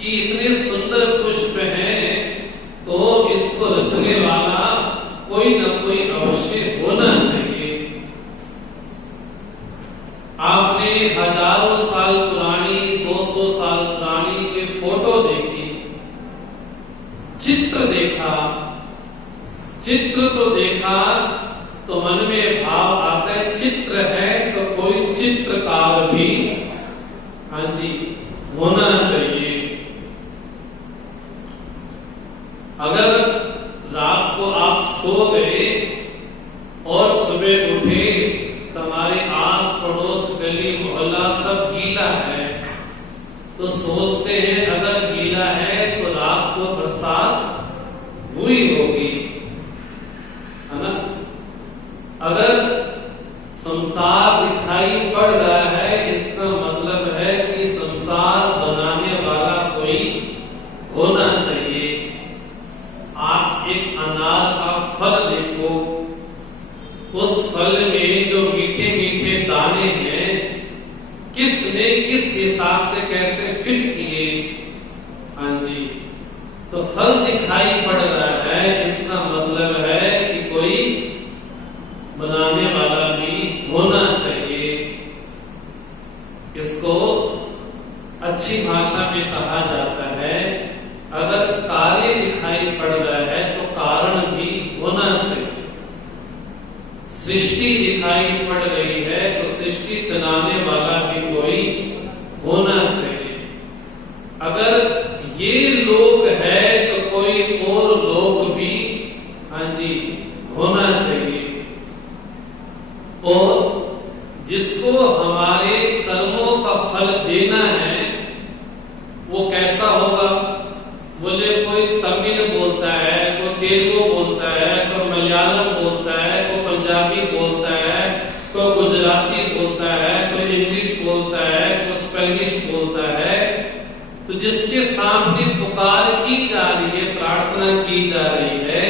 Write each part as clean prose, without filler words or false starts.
कि इतने सुंदर पुष्प हैं तो देखा, चित्र तो देखा, तो मन में भाव आता है चित्र है तो कोई चित्रकार भी, हाँ जी, होना चाहिए। अगर रात को आप सो गए और सुबह उठे, तुम्हारे आस पड़ोस गली मोहल्ला सब गीला है, तो सोचते हैं अगर गीला है तो रात को बरसात हुई होगी, है ना। अगर संसार दिखाई पड़ रहा है, इसका मतलब है कि संसार बनाने वाला कोई होना चाहिए। आप एक अनार का फल देखो, उस फल में जो मीठे मीठे दाने हैं, किसने किस हिसाब से कैसे फिट किए, हाँ जी, तो फल दिखाई पड़ रहा है, इसका मतलब है कि कोई बनाने वाला भी होना चाहिए। इसको अच्छी भाषा में कहा जाता है, अगर कार्य दिखाई पड़ रहा है तो कारण भी होना चाहिए। सृष्टि दिखाई पड़ रही है तो सृष्टि चलाने वाला भी कोई होना चाहिए। अगर ये लोक है तो कोई और लोक भी, हाँ जी, होना चाहिए। और जिसको हमारे कर्मों का फल देना है वो कैसा होगा? बोले कोई तमिल बोलता है, कोई तेलुगु बोलता है, कोई मलयालम बोलता है, कोई पंजाबी बोलता है, कोई गुजराती बोलता है, कोई इंग्लिश बोलता है, कोई स्पेनिश बोलता है। तो जिसके सामने पुकार की जा रही है, प्रार्थना की जा रही है,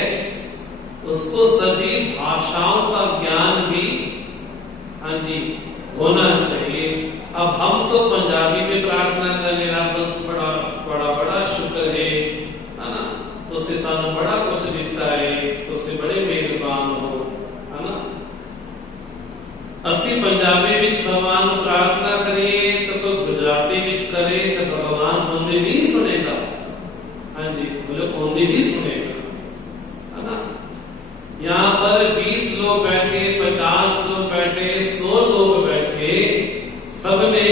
उसको सभी भाषाओं का ज्ञान भी, हाँ जी, होना चाहिए। अब हम तो पंजाबी में प्रार्थना कर ले रहा, बस बड़ा बड़ा बड़ा शुक्र है ना, तो उससे सानू बड़ा कुछ दिता है, तो उससे बड़े मेहरबान हो, है ना। असी पंजाबी विच भगवान प्रार्थना करिए तो कोई गुजराती विच करे तो भगवान ओंदे नहीं सुनेगा, हाँ जी, बोले ओंदे नहीं सुनेगा, है ना। यहाँ पर 20 लोग बैठे, 50 लोग बैठे, 100 लोग बैठे, सबने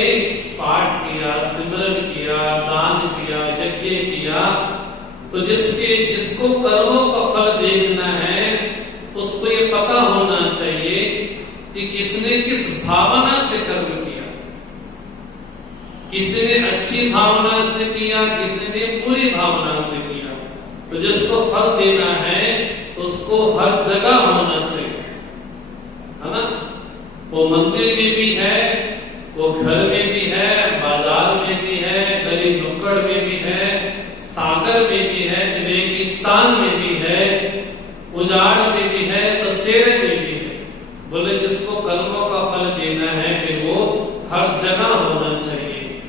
पाठ किया, सिमरन किया, दान किया, यज्ञ किया, तो जिसको कर्मों का फल देखना है उसको ये पता होना चाहिए कि किसने किस भावना से कर्म किया। किसी ने अच्छी भावना से किया, किसी ने बुरी भावना से किया। तो जिसको फल देना है उसको हर जगह होना चाहिए, है ना। वो मंदिर में भी है, वो घर में भी है, बाजार में भी है, गली नुक्कड़ में भी है, सागर में भी है, रेगिस्तान में भी है, उजाड़ में भी है, बसेरे में भी है। बोले जिसको कर्मों का फल देना है फिर वो हर जगह होना चाहिए।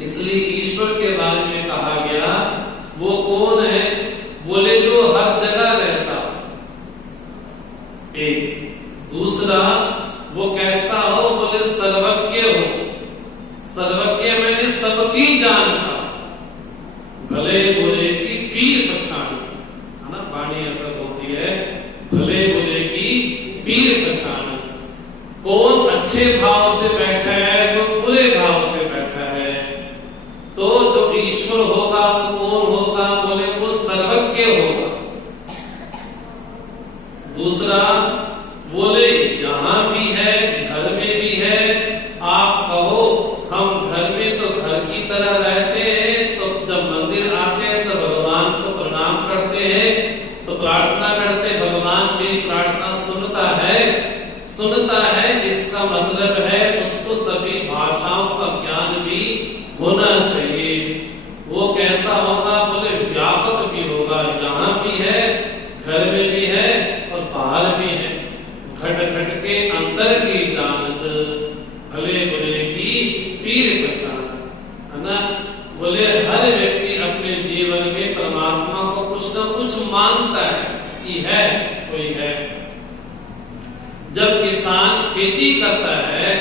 इसलिए ईश्वर के बारे में कहा गया वो कौन है? बोले जो हर जगह रहता। एक दूसरा, वो कैसा हो? बोले सर्वज्ञ हो। सर्वज्ञ मैंने सबकी जानता, भले बोले की पीर पछान, है ना, वाणी ऐसा बोलती है, भले बोले की पीर पछान। कौन अच्छे भाव से बैठा है तो बुरे भाव से बैठा है। तो जो ईश्वर होगा वो कौन होगा? बोले वो सर्वज्ञ होगा। दूसरा बोले यहां भी है, घर में भी है। आप कहो हम घर में तो घर की तरह रहते हैं, तो जब मंदिर आते हैं तो भगवान को प्रणाम करते हैं, तो प्रार्थना करते, भगवान मेरी प्रार्थना सुनता है। इसका मतलब है उसको सभी भाषाओं का ज्ञान भी होना चाहिए। वो कैसा होगा? बोले व्यापक भी होगा, यहाँ भी है, घर में भी है और बाहर भी है। घट घट के अंतर की जानत, भले बुरे की पीर पहचानत, है ना। बोले हर व्यक्ति अपने जीवन में परमात्मा को कुछ न कुछ मानता है कि है, कोई है। जब किसान खेती करता है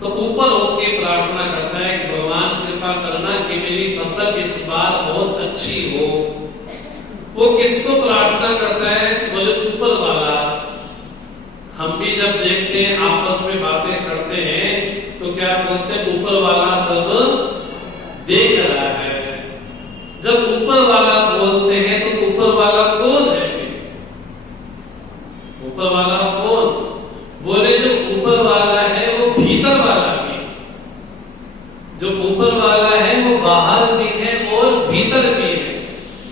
तो ऊपर होके प्रार्थना करता है कि भगवान कृपा करना कि मेरी फसल इस बार बहुत अच्छी हो, वो किसको प्रार्थना करता है? बोले ऊपर वाला। हम भी जब देखते हैं आपस में बातें करते हैं तो क्या बोलते हैं? ऊपर वाला सब देख रहा है। जब ऊपर वाला बोलते हैं तो ऊपर वाला कौन है? ऊपर वाला कौन? बोले जो ऊपर वाला है वो भीतर वाला भी, जो ऊपर वाला है वो बाहर भी है और भीतर भी है,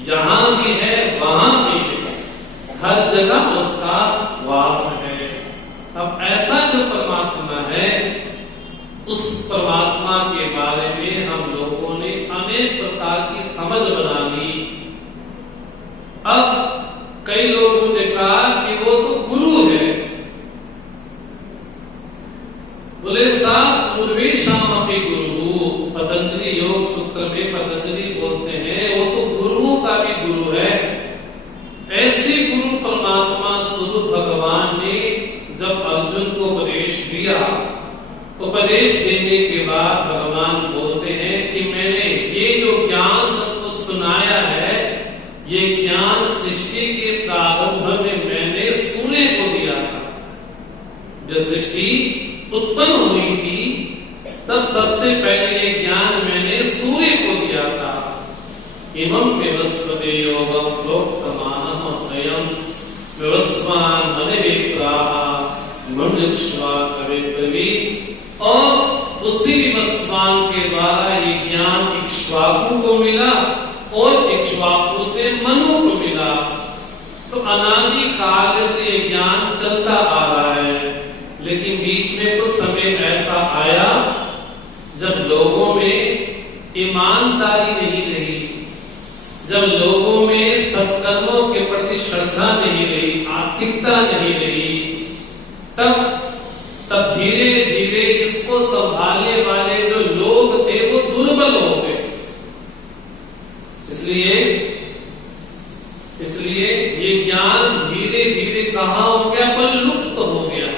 यहां भी है वहां भी है, हर जगह उसका वास है। अब ऐसा जो परमात्मा है, उस परमात्मा के बारे में हम लोगों ने अनेक प्रकार की समझ बना ली। अब कई लोगों ने कहा कि वो तो गुरु है। बोले सा पूर्वेशाम अपि गुरु, पतंजलि योग सूत्र में पतंजलि बोलते हैं वो तो गुरुओं का भी गुरु है। ऐसे गुरु परमात्मा स्वरूप भगवान ने जब अर्जुन को उपदेश दिया, उपदेश देने के बाद भगवान बोलते हैं कि मैंने ये जो ज्ञान तुमको सुनाया है, ये ज्ञान सृष्टि के प्रारंभ में मैंने सूर्य को दिया था। जब सृष्टि उत्पन्न हुई थी तब सबसे पहले ये ज्ञान मैंने सूर्य को दिया था। इमं विवस्वते योगं प्रोक्तमानः अयं विवस्वान् मनिविप्राः मुनिर्विश्वा कविब्रवीत्। और उसी विवस्वान के द्वारा ये ज्ञान इक्ष्वाकु को मिला और इक्ष्वाकु से मनु को मिला। तो अनादि काल से ये ज्ञान चलता आ रहा है, लेकिन बीच में कुछ समय ऐसा आया जब लोगों में ईमानदारी नहीं रही, जब लोगों में सत्कर्मों के प्रति श्रद्धा नहीं रही, आस्तिकता नहीं रही, तब धीरे धीरे इसको संभालने वाले जो लोग थे वो दुर्बल हो गए। इसलिए ये ज्ञान धीरे धीरे कहां हो गया? पर लुप्त हो गया।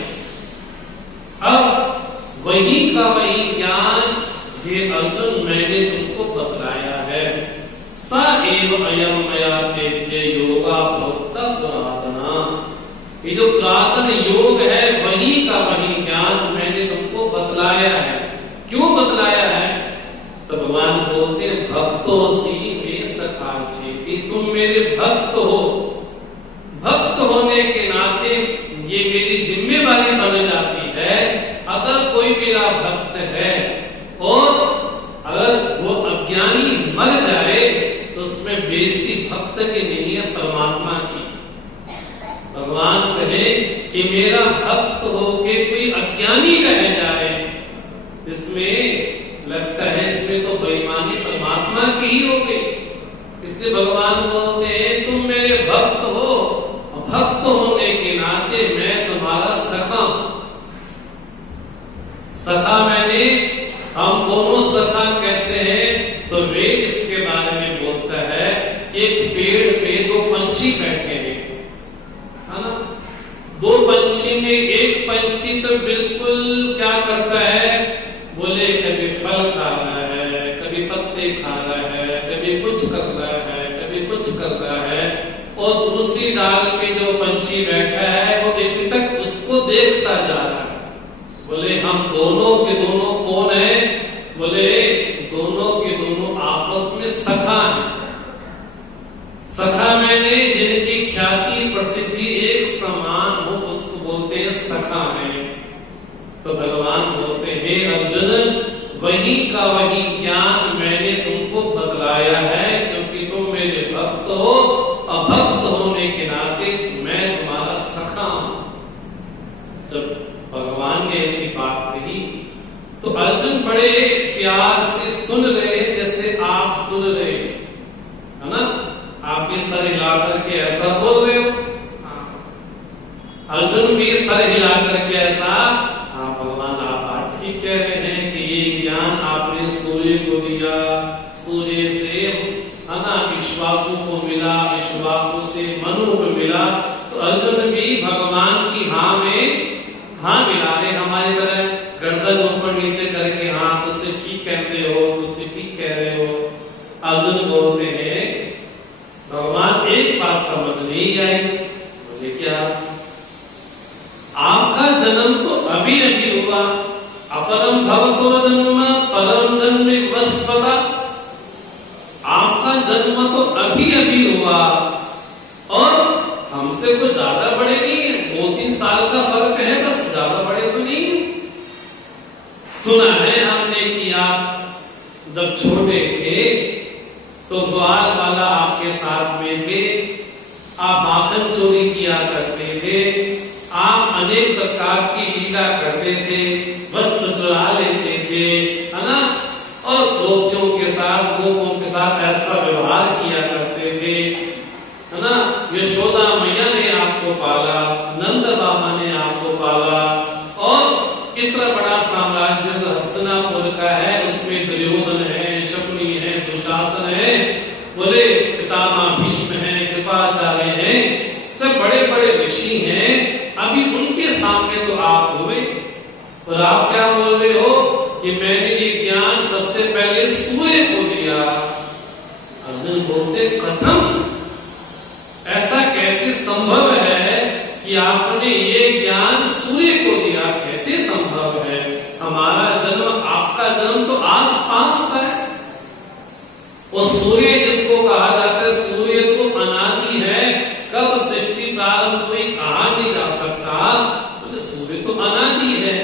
अब वही का वही ज्ञान हे अर्जुन मैंने तुमको बतलाया है। स एव अयम मया तेज्य योगा प्रोक्ता पुरातना। ये जो पुरातन योग है वही का वही ज्ञान मैंने तुमको बतलाया है। क्यों बतलाया है? तो भगवान बोलते हैं भक्तोसी में सखा चेति, तुम मेरे भक्त हो। भक्त होने के नाते ये मेरी जिम्मेवारी बन जाती है। अगर कोई मेरा भक्त है और अगर वो अज्ञानी मर जाए तो उसमें बेइज्जती भक्त की नहीं है, परमात्मा की। भगवान कहे कि मेरा भक्त होके कोई अज्ञानी रह जाए, इसमें लगता है इसमें तो बेईमानी परमात्मा की ही हो गई। इसलिए भगवान बोलते हैं तुम मेरे भक्त हो, भक्त होने के नाते मैं तुम्हारा सखा। सखा मैंने हम दोनों सखा कैसे हैं? तो वेद इसके बारे में बोलता है एक पेड़ पे दो पंछी बैठे हैं, है ना? दो पंछी में एक पंछी तो बिल्कुल क्या करता है? बोले कभी फल खा रहा है, कभी पत्ते खा रहा है, कभी कुछ कर रहा है, कभी कुछ कर रहा है। और दूसरी डाल पे जो पंछी बैठा है वो एकटक उसको देखता जा रहा है। बोले हम दोनों के दोनों कौन है? बोले दोनों के दोनों आपस में सखा हैं। सखा मैंने जिनकी ख्याति प्रसिद्धि एक समान हो उसको बोलते हैं सखा है। तो भगवान बोलते हैं अर्जुन वही का वही ज्ञान मैंने तुमको बतलाया है, क्योंकि तुम मेरे भक्त हो। अभक्त होने के नाते मैं तुम्हारा सखा हूं। जब भगवान ने ऐसी बात कही तो अर्जुन बड़े प्यार से सुन रहे, जैसे आप सुन रहे है ना। आप ये सर हिला करके ऐसा बोल रहे हो, अर्जुन भी सर हिला करके ऐसा, हाँ भगवान आप बात ठीक कह रहे हैं कि ये ज्ञान आपने सूर्य को दिया, सूर्य से है ना इक्ष्वाकु को मिला, इक्ष्वाकु से मनु को मिला। तो अर्जुन भी भगवान की हाँ में हाँ मिला रहे, हमारी तरह गर्दन ऊपर नीचे करके हाँ तुझसे ठीक कहते हो, तुझसे ठीक कह रहे हो। अर्जुन बोलते हैं भगवान एक बात समझ नहीं आई। बोले क्या? आपका जन्म तो अभी अभी हुआ, अपरम भवतो जन्म परम जन्म विवस्वता। आपका जन्म तो अभी अभी हुआ और हमसे कोई ज्यादा बड़े नहीं है, 2-3 साल का फर्क है बस, ज्यादा बड़े तो नहीं है। सुना है हमने कि आप जब छोटे थे तो द्वार वाला आपके साथ में थे, आप माखन चोरी किया करते थे, आप अनेक प्रकार की लीला करते थे, वस्त्र चुरा लेते थे, है ना, और गोपियों के साथ, गोपों के साथ ऐसा व्यवहार किया करते थे, है ना। यशोदा मैया ने आपको पाला, नंद बाबा ने आपको पाला, और इतना बड़ा साम्राज्य जो हस्तिनापुर का है उसमें दुर्योधन है, शकुनी है, दुशासन है, बोले पितामह भीष्म है, कृपाचार्य है, सब बड़े बड़े ऋषि हैं। अभी उनके सामने तो आप हुए और आप क्या बोल रहे हो कि मैंने ये ज्ञान सबसे पहले सूर्य को दिया। अर्जुन बोलते कथम, ऐसा कैसे संभव है कि आपने ये ज्ञान सूर्य को दिया? कैसे संभव है? हमारा जन्म, आपका जन्म तो आसपास का है। और सूर्य जिसको कहा जाता है, सूर्य तो अनादि है, कब सृष्टि प्रारंभ हुई कहा नहीं जा सकता, तो सूर्य तो अनादि है,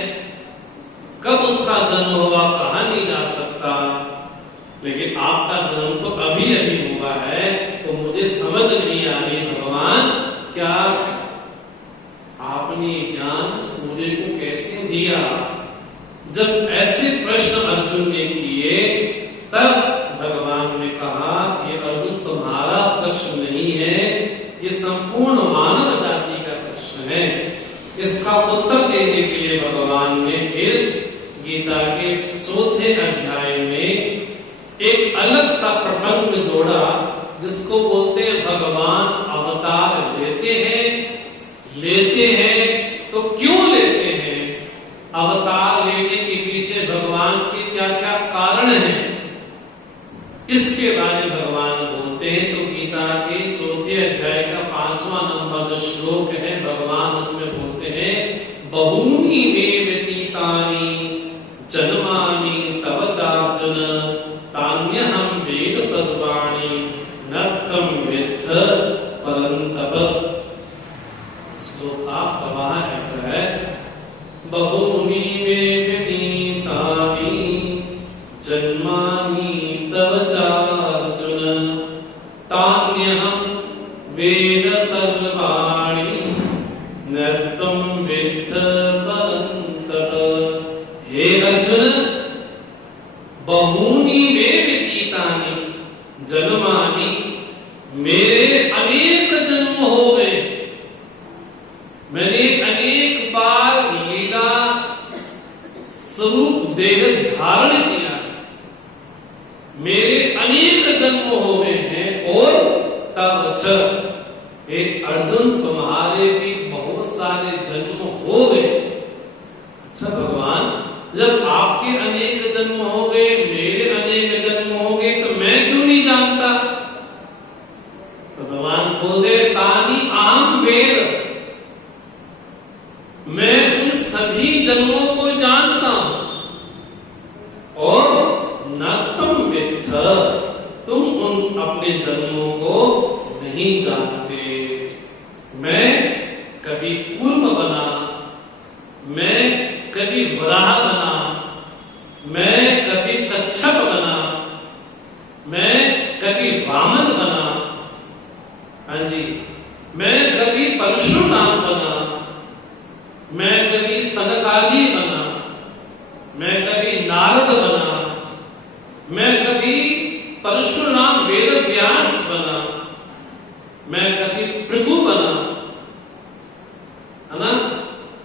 कब उसका जन्म हुआ कहा नहीं जा सकता। लेकिन आपका जन्म तो अभी अभी हुआ है, तो मुझे समझ नहीं आ रही भगवान, क्या आपने ज्ञान सूर्य को कैसे दिया? जब ऐसे प्रश्न अर्जुन ने किए तब भगवान ने कहा, ये अर्जुन तुम्हारा प्रश्न नहीं है, ये संपूर्ण मानव जाति का प्रश्न है। इसका उत्तर देने के लिए भगवान ने फिर गीता के 4थे अध्याय में एक अलग सा प्रसंग जोड़ा, जिसको बोलते हैं भगवान अवतार लेते हैं तो क्यों लेते हैं? अवतार लेने के पीछे भगवान के क्या क्या कारण हैं, इसके बारे में भगवान बोलते हैं। तो गीता के 4थे अध्याय का 5वां नंबर जो श्लोक है, भगवान उसमें बोलते हैं, बहूनि मे व्यतीतानि जन्मानि तव चार्जुन तान्यहं वेद सर्वाणि न त्वं वेत्थ परन्तप। श्लोक का प्रवाह ऐसा है, बहूनि मे व्यतीतानि जन्मानि तव चार्जुन तान्यहं वेद सर्वाणि न त्वं वेत्थ परन्तप। हे अर्जुन, बहूनि मे व्यतीतानि जन्मानि, मेरे अनेक जन्म हो गए, मैंने अनेक बार लीला स्वरूप देह धारण किया, मेरे अनेक जन्म हो गए हैं। और तब च, हे अर्जुन तुम्हारे भी बहुत सारे जन्म हो गए। अच्छा भगवान, जब आपके अनेक जन्म हो गए, मेरे अनेक जन्म हो गए, तो मैं क्यों नहीं जानता? तो भगवान बोले, तानि अहं वेद, मैं उन सभी जन्मों को जानता हूं, और न तुम वेत्थ, तुम उन अपने जन्मों को नहीं जानते। मैं कभी कूर्म बना, मैं कभी वराह बना, मैं कभी कच्छप बना, मैं कभी वामन बना, हाँ जी, मैं कभी परशुराम बना, मैं कभी सनकादि बना, मैं कभी नारद बना, मैं कभी परशुराम वेद व्यास बना, मैं कभी पृथु बना, है ना।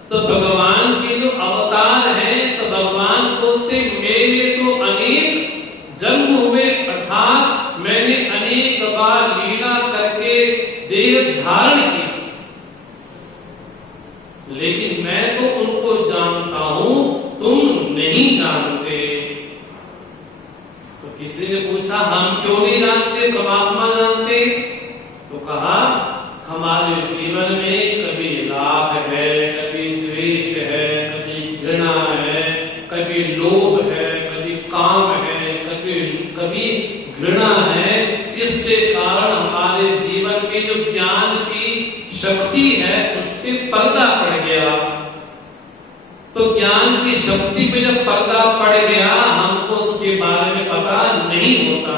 तो भगवान के जो अवतार हैं, तो भगवान बोलते मेरे तो अनेक जन्म हुए, अर्थात मैंने अनेक बार लीला करके देह धारण किया, लेकिन मैं तो उनको जानता हूं, तुम नहीं जानते। तो किसी ने पूछा हम क्यों नहीं जानते, परमात्मा जानते? तो कहा ज्ञान की शक्ति है उस पे पर्दा पड़ गया। तो ज्ञान की शक्ति पे जब पर्दा पड़ गया, हमको उसके बारे में पता नहीं होता,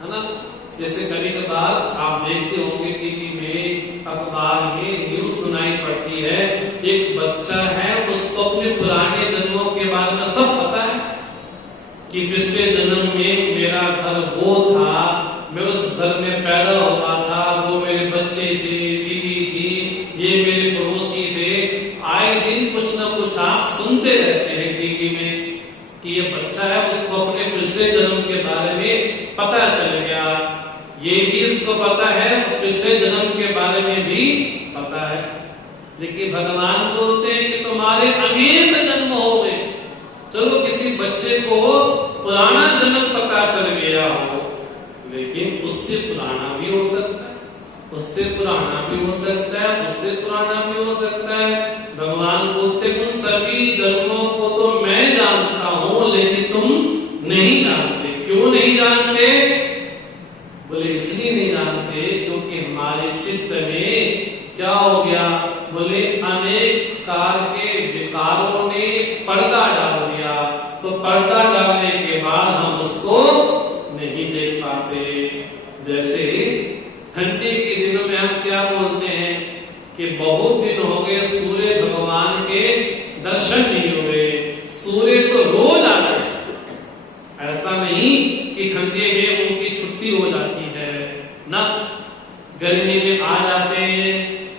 है ना। जैसे कभी कभार आप देखते होंगे टीवी में, अखबार में न्यूज सुनाई पड़ती है, एक बच्चा है, उसको अपने पुराने जन्मों के बारे में सब पता है कि पिछले जन्म में मेरा घर वो था, मैं उस घर में पैदा हुआ था, वो मेरे बच्चे थे, बीवी थी, ये मेरे पड़ोसी थे। आए दिन कुछ ना कुछ आप सुनते रहते हैं टीवी में कि ये बच्चा है, उसको अपने पिछले जन्म के बारे में पता चल गया। ये भी उसको पता है, पिछले जन्म के बारे में भी पता है। लेकिन भगवान बोलते हैं कि तुम्हारे अनेक जन्म हो गए। चलो किसी बच्चे को पुराना जन्म पता चल गया हो, लेकिन उससे पुराना भी हो सकता है, उससे पुराना भी हो सकता है, उससे पुराना भी हो सकता है। भगवान बोलते हैं सभी जन्मों को तो मैं जानता हूं, लेकिन तुम नहीं जानते। क्यों नहीं जानते? बोले इसलिए नहीं जानते क्योंकि हमारे चित्त में क्या हो गया? बोले अनेक प्रकार के विकारों ने पर्दा डाल दिया। तो पर्दा डालने के बाद हम उसको नहीं देख पाते। जैसे ठंडी के दिनों में हम क्या बोलते हैं कि बहुत दिन हो गए सूर्य भगवान के दर्शन नहीं हुए। सूर्य तो रोज आते हैं, ऐसा नहीं कि ठंडी में उनकी छुट्टी हो जाती है ना, गर्मी में आ जाते हैं,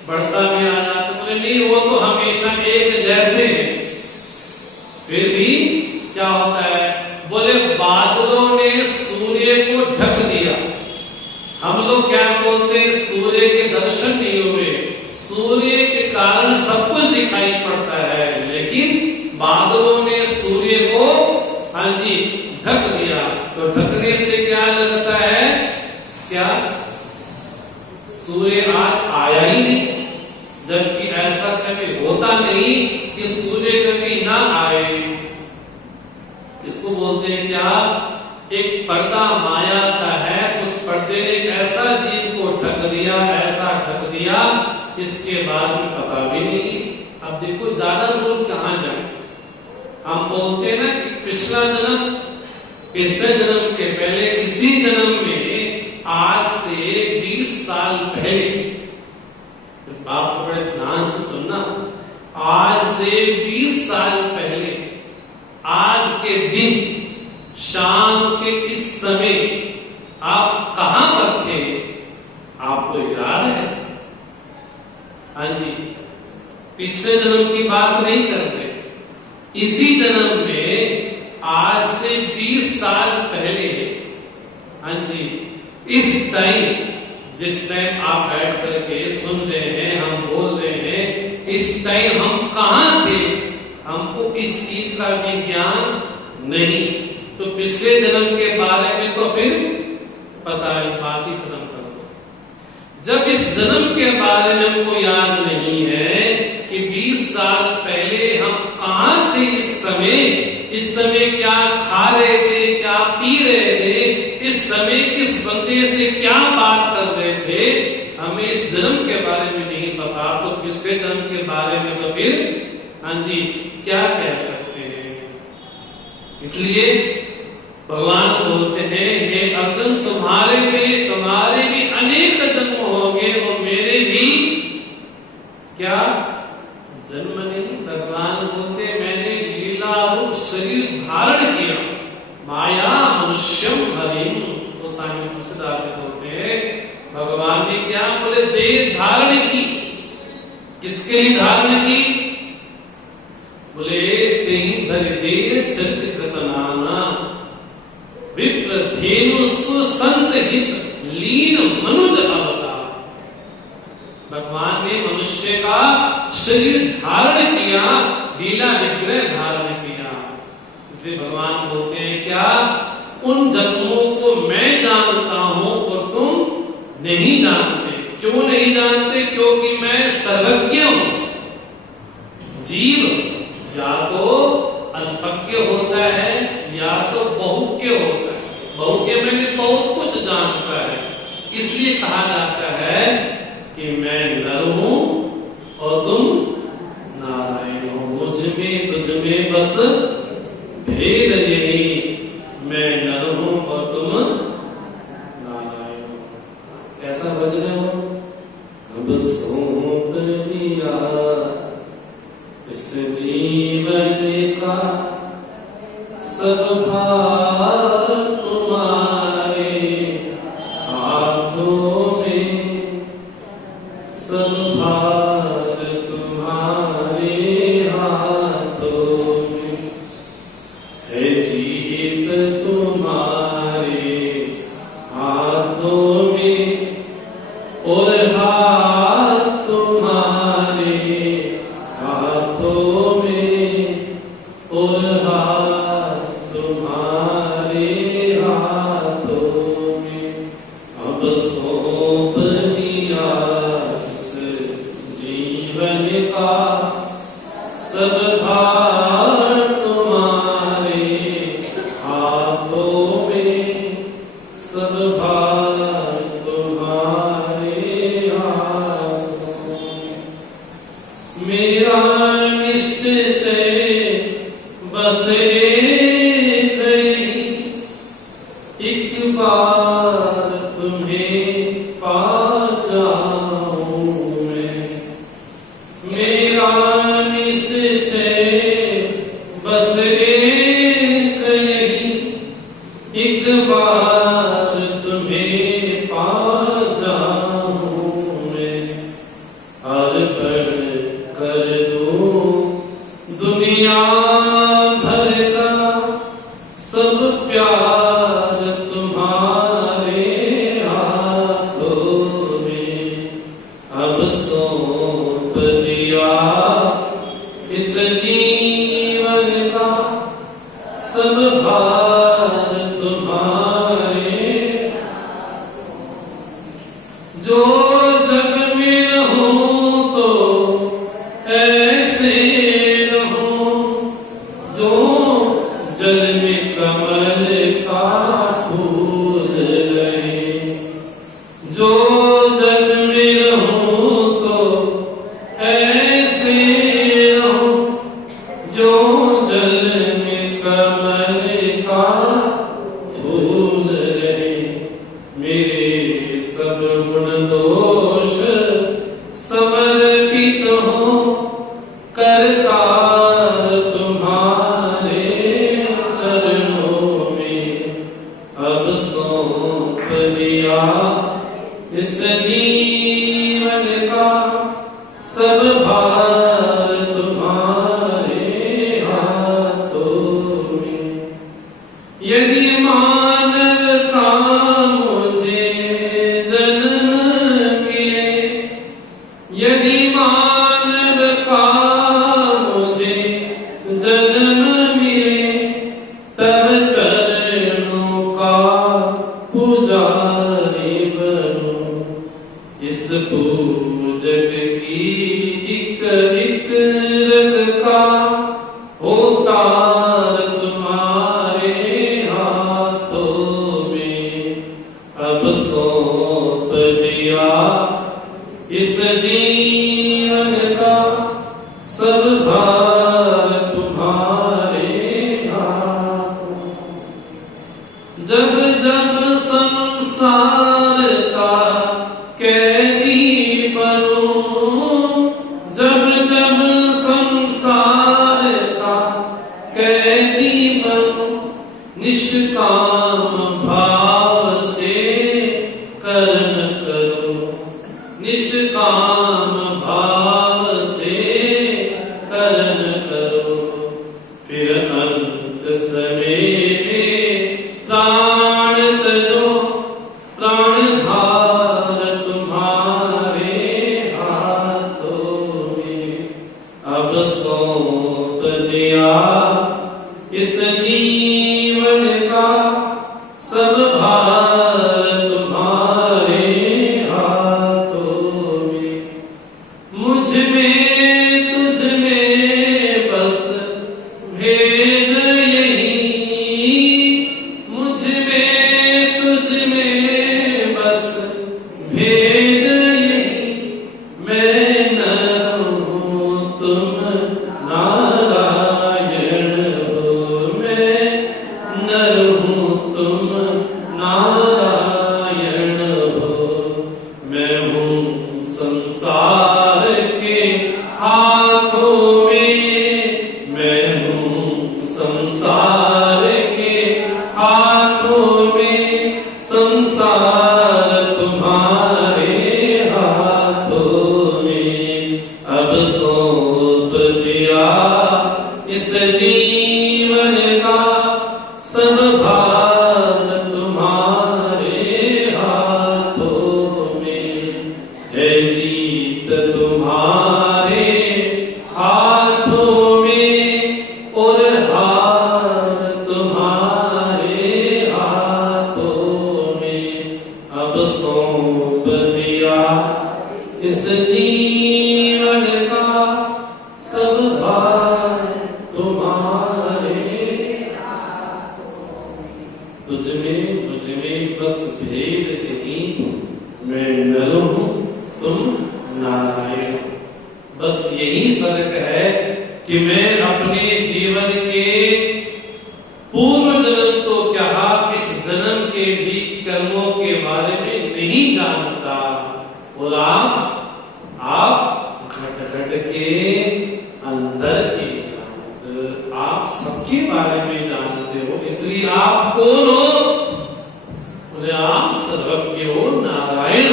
वर्षा में आ जाते हैं। बोले नहीं, वो तो हमेशा एक जैसे हैं। फिर भी क्या होता है? बोले बादलों ने सूर्य को ढक दिया। हम लोग क्या बोलते हैं? सूर्य के दर्शन नहीं हुए। सूर्य के कारण सब कुछ दिखाई पड़ता है, लेकिन बादलों ने सूर्य को, हाँ जी, ढक दिया। तो ढकने से क्या लगता है? क्या सूर्य आज आया ही नहीं, जबकि ऐसा कभी होता नहीं कि सूर्य कभी ना आए। इसको बोलते हैं क्या? एक पर्दा माया का है, उस पर्दे ने ऐसा जीव को ढक दिया, ऐसा ढक दिया, इसके बाद में पता भी नहीं। अब देखो ज्यादा दूर कहां जाए। हम बोलते हैं ना कि पिछला जन्म, पिछले जन्म के पहले, इसी जन्म में आज से 20 साल पहले, इस बात को बड़े ध्यान से सुनना, आज से 20 साल पहले आज के दिन शाम के इस समय आप कहां पर थे? आपको याद है? हाँ जी, पिछले जन्म की बात नहीं करते, इसी जन्म में आज से 20 साल पहले, हाँ जी, इस टाइम, जिस टाइम आप बैठ करके सुन रहे हैं, हम बोल रहे हैं, इस टाइम हम कहां थे? हमको इस चीज का भी ज्ञान नहीं। तो पिछले जन्म के बारे में तो फिर पता है, बात ही खत्म कर दो। जब इस जन्म के बारे में हमको याद नहीं है कि 20 साल पहले हम कहां थे, इस समय क्या खा रहे थे, क्या पी रहे थे, इस समय किस बंदे से क्या बात कर रहे थे, हमें इस जन्म के बारे में नहीं पता। तो पिछले जन्म के बारे में तो फिर, हाँ जी, क्या कह सकते हैं? इसलिए भगवान बोलते हैं, हे अर्जुन, तुम्हारे भी अनेक जन्म होंगे, वो मेरे भी क्या जन्म नहीं। भगवान बोलते, मैंने लीला रूप शरीर धारण किया, माया मनुष्यम हरिम। वो स्वामी तुलसीदास जी बोलते हैं, भगवान ने क्या बोले? देह धारण की। किसके लिए धारण की? बोले तेहि धरि देह चरित कृतनाना, विप्र धेनु सुसंत हित लीन मनुज अवतार। भगवान ने मनुष्य का शरीर धारण किया, लीला विग्रह धारण किया। इसलिए भगवान बोलते हैं क्या? उन जन्मों को मैं जानता हूं और तुम नहीं जानते। क्यों नहीं जानते? क्योंकि मैं सर्वज्ञ हूं। जीव या तो अल्पज्ञ होता है या तो बहुज्ञ होता है। बहुज्ञ में बहुत कुछ जानता है, इसलिए कहा जाता है कि मैं नर हूं और तुम नारायण हो, मुझ में तुझ में बस भेद यही, मैं नर हूं और तुम नारायण हो। कैसा भजन हो? अब सौंप दिया इस जीवन का सब भार तुम्हारे हाथों में, सब भार तुम्हारे हाथों में है, जीत तुम्हारे हाथों में और हाथ तुम्हारे हाथों में और हाथ तुम्हारे हाथों में। अब सौंप दिया इस जीवन का सब भार तुम्हारे हाथों में, सब भार तुम्हारे हाथों में। मेरा निश्चय बस एक ही, एक बार तुम्हें पा जाऊं मैं। मेरा निश्चय बस एक ही, एक बार तुम्हें पा जाऊं मैं। अर्पण कर दूं दुनिया भर का सब प्यार तुम्हारे हाथों में। अब सौंप दिया इस जीवन का सब भार तुम्हारे, जो जग में रहूं तो ऐसे रहूं, जो जल में कमल का फूल रहे। जो जग में रहूं तो ऐसे रहूं, जो जल में कमल का फूल रहे। मेरे सब गुण दोष समर्पित हो, करतार तुम्हारे चरणों में। अब सौंप दिया इस जीवन का सब भार तुम्हारे हाथों में। यदि मानव का मुझे जन्म मिले, यदि मानव का मुझे जन्म मिले, तब चरणों का पुजारी बनूं। इस पूजक की एक एक रग का होतार तुम्हारे हाथों में। अब सौंप दिया इस जीवन का सब भार तुम्हारे हाथों। जब जब संसार का कैदी बनूं, जब जब संसार का कैदी बनूं, निष्काम भाव से कर्म करूं, निष्काम भाव से कर्म करो। फिर अंत समय में प्राण तजो, प्राण धार तुम्हारे हाथों में। अब सौंप दिया इस जीवन का सब भार तुम्हारे हाथों में। मुझ है जीत तुम्हारे हाथों में और हार तुम्हारे हाथों में। अब सौंप दिया इस जीवन का सब भार तुम्हारे हाथों में। तुझ में बस भेद नहीं, मैं नर हूं तुम नारायण। बस यही फर्क है कि मैं अपने जीवन के पूर्व जन्म तो क्या इस जन्म के भी कर्मों के बारे में नहीं जानता, और आप घट घट के अंदर के जानते, आप सबके बारे में जानते हो, इसलिए आप कौन हो? बोले आप सर्वज्ञ हो, नारायण।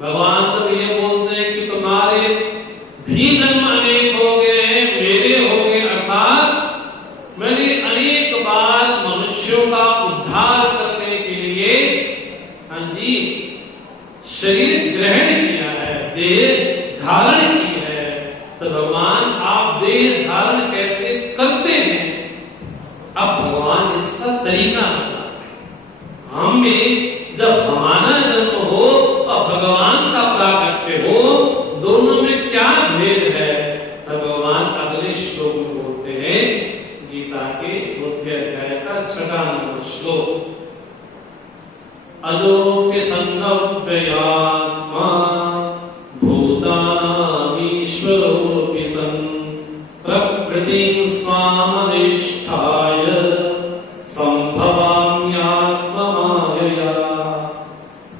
भगवान तो ये बोलते हैं कि तुम्हारे भी जन्म अनेक हो गए हैं, मेरे हो गए, अर्थात मैंने अनेक बार मनुष्यों का उद्धार करने के लिए, हाँ जी, शरीर ग्रहण किया है, देह धारण की है। तो भगवान आप देह धारण कैसे करते हैं? अब भगवान इसका तरीका बताते हैं। हम में जब हमारा जन्म हो और भगवान का प्राकट्य हो, दोनों में क्या भेद है? तब भगवान अगले श्लोक में बोलते हैं, गीता के 4वें अध्याय का 6वां नंबर श्लोक। अदोप्य संनव्ययात्मा भूतानामीश्वरोऽपि सन् प्रकृतिं स्वामधिष्ठाय संभवाम्यात्ममायया।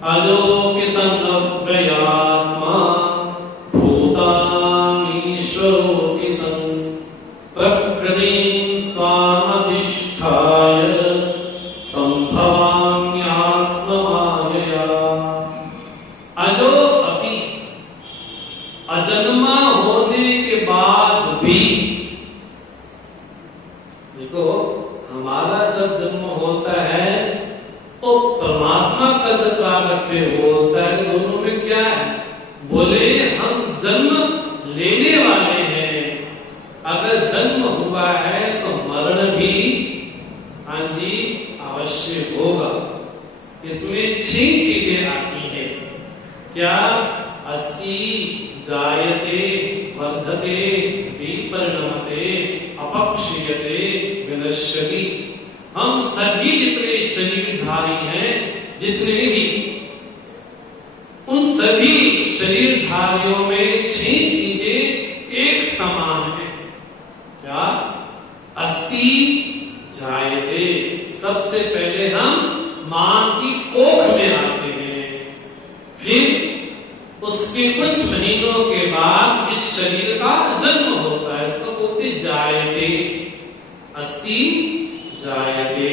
अदोप्य संनव्ययात्मा भूतानीश्वरोऽपि सन् प्रकृतिं स्वामधिष्ठाय संभवाम्यात्ममायया। अजो अपि, अजन्मा होने के बाद भी, देखो हमारा जब जन्म होता है तो परमात्मा का जब प्राकट्य होता है, दोनों में क्या है? बोले हम जन्म लेने वाले हैं। अगर जन्म हुआ है तो मरण भी, हाँ जी, अवश्य होगा। इसमें 6 चीजें आती हैं। क्या? अस्ति, जायते, वर्धते, विपरिणमते, अपक्षीयते, विनश्यति। हम सभी जितने शरीरधारी हैं, जितने भी, उन सभी शरीरधारियों में 6 चीजें एक समान हैं। क्या? अस्ति, जायते, सबसे पहले हम मां की कोख में आते हैं, फिर उसके कुछ महीनों के बाद इस शरीर का जन्म होता है, इसको बोलते जायते। अस्ति, जायते,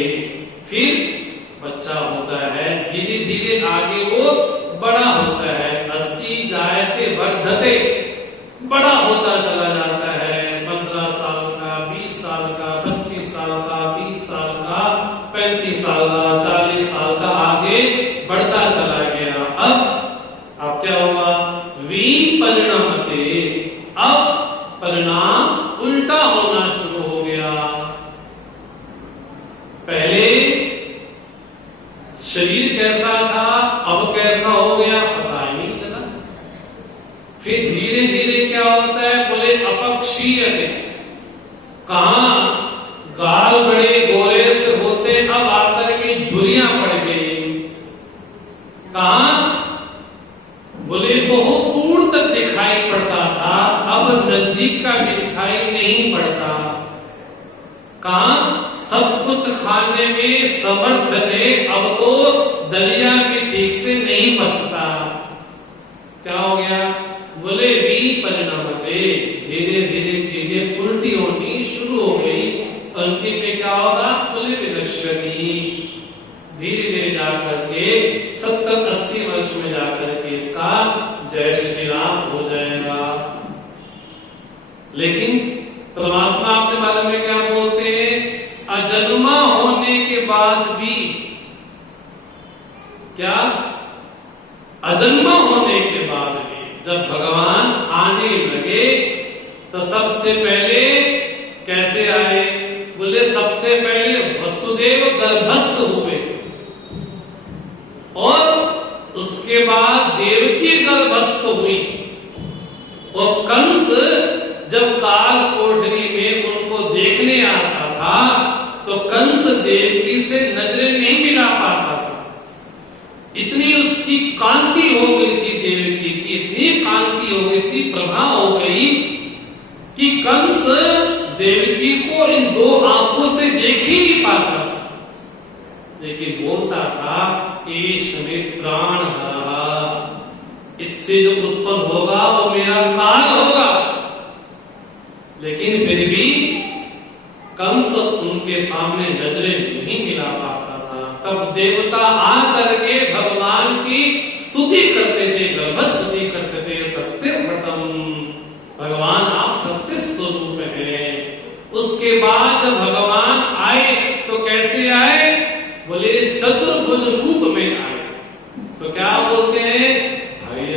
फिर बच्चा होता है, धीरे धीरे आगे वो बड़ा होता है। अस्ति, जायते, वर्धते, बड़ा होता चला जाता है। 15 साल का, 20 साल का, 25 साल का, 20 साल का, 35 साल का, 40 साल का, आगे बढ़ता चला गया। अब क्या हुआ? विपरिणमते, अब परिणाम उल्टा होना शुरू हो गया। पहले शरीर कैसा था, अब कैसा हो गया, पता ही नहीं चला। फिर धीरे धीरे क्या होता है? बोले अपक्षीयते, कहां गाल बड़े गोरे से होते, अब आकर के झुर्रियां पड़ गई। कहां? बोले बहुत दूर तक दिखाई पड़ता था, अब नजदीक का भी दिखाई नहीं पड़ता। कहां? सब कुछ खाने में समर्थ थे, अब तो दलिया भी ठीक से नहीं पचता। क्या हो गया? बोले विपरिणमते, धीरे धीरे चीजें उल्टी होनी शुरू हो गई। अंतिम में क्या होगा? बोले विनश्यति, धीरे धीरे जाकर के 70-80 वर्ष में जाकर के इसका जय श्री राम हो जाएगा। लेकिन परमात्मा अपने बारे में क्या बोलते हैं? अजन्मा होने के बाद भी क्या? अजन्मा होने के बाद भी जब भगवान आने लगे तो सबसे पहले कैसे आए? बोले सबसे पहले वसुदेव गर्भस्थ हुए और उसके बाद देवकी गर्भस्थ हुई। और कंस जब काल कोठरी में उनको देखने आता था तो कंस देवकी से नजरें नहीं मिला पाता था। इतनी उसकी कांति हो गई थी देवकी की, इतनी कांति हो गई थी, प्रभा हो गई कि कंस देवकी को इन दो आंखों से देख ही नहीं पाता था, लेकिन बोलता था ईश में प्राण हरा, इससे जो उत्पन्न होगा वो मेरा काल होगा। लेकिन फिर भी कंस उनके सामने नजरें नहीं मिला पाता था। तब देवता आकर के भगवान की स्तुति करते थे, गर्भस्तुति करते थे, सत्य व्रतम, भगवान आप सत्य स्वरूप हैं। उसके बाद जब भगवान आए तो कैसे आए? बोले चतुर्भुज रूप में आए। तो क्या बोलते हैं? भय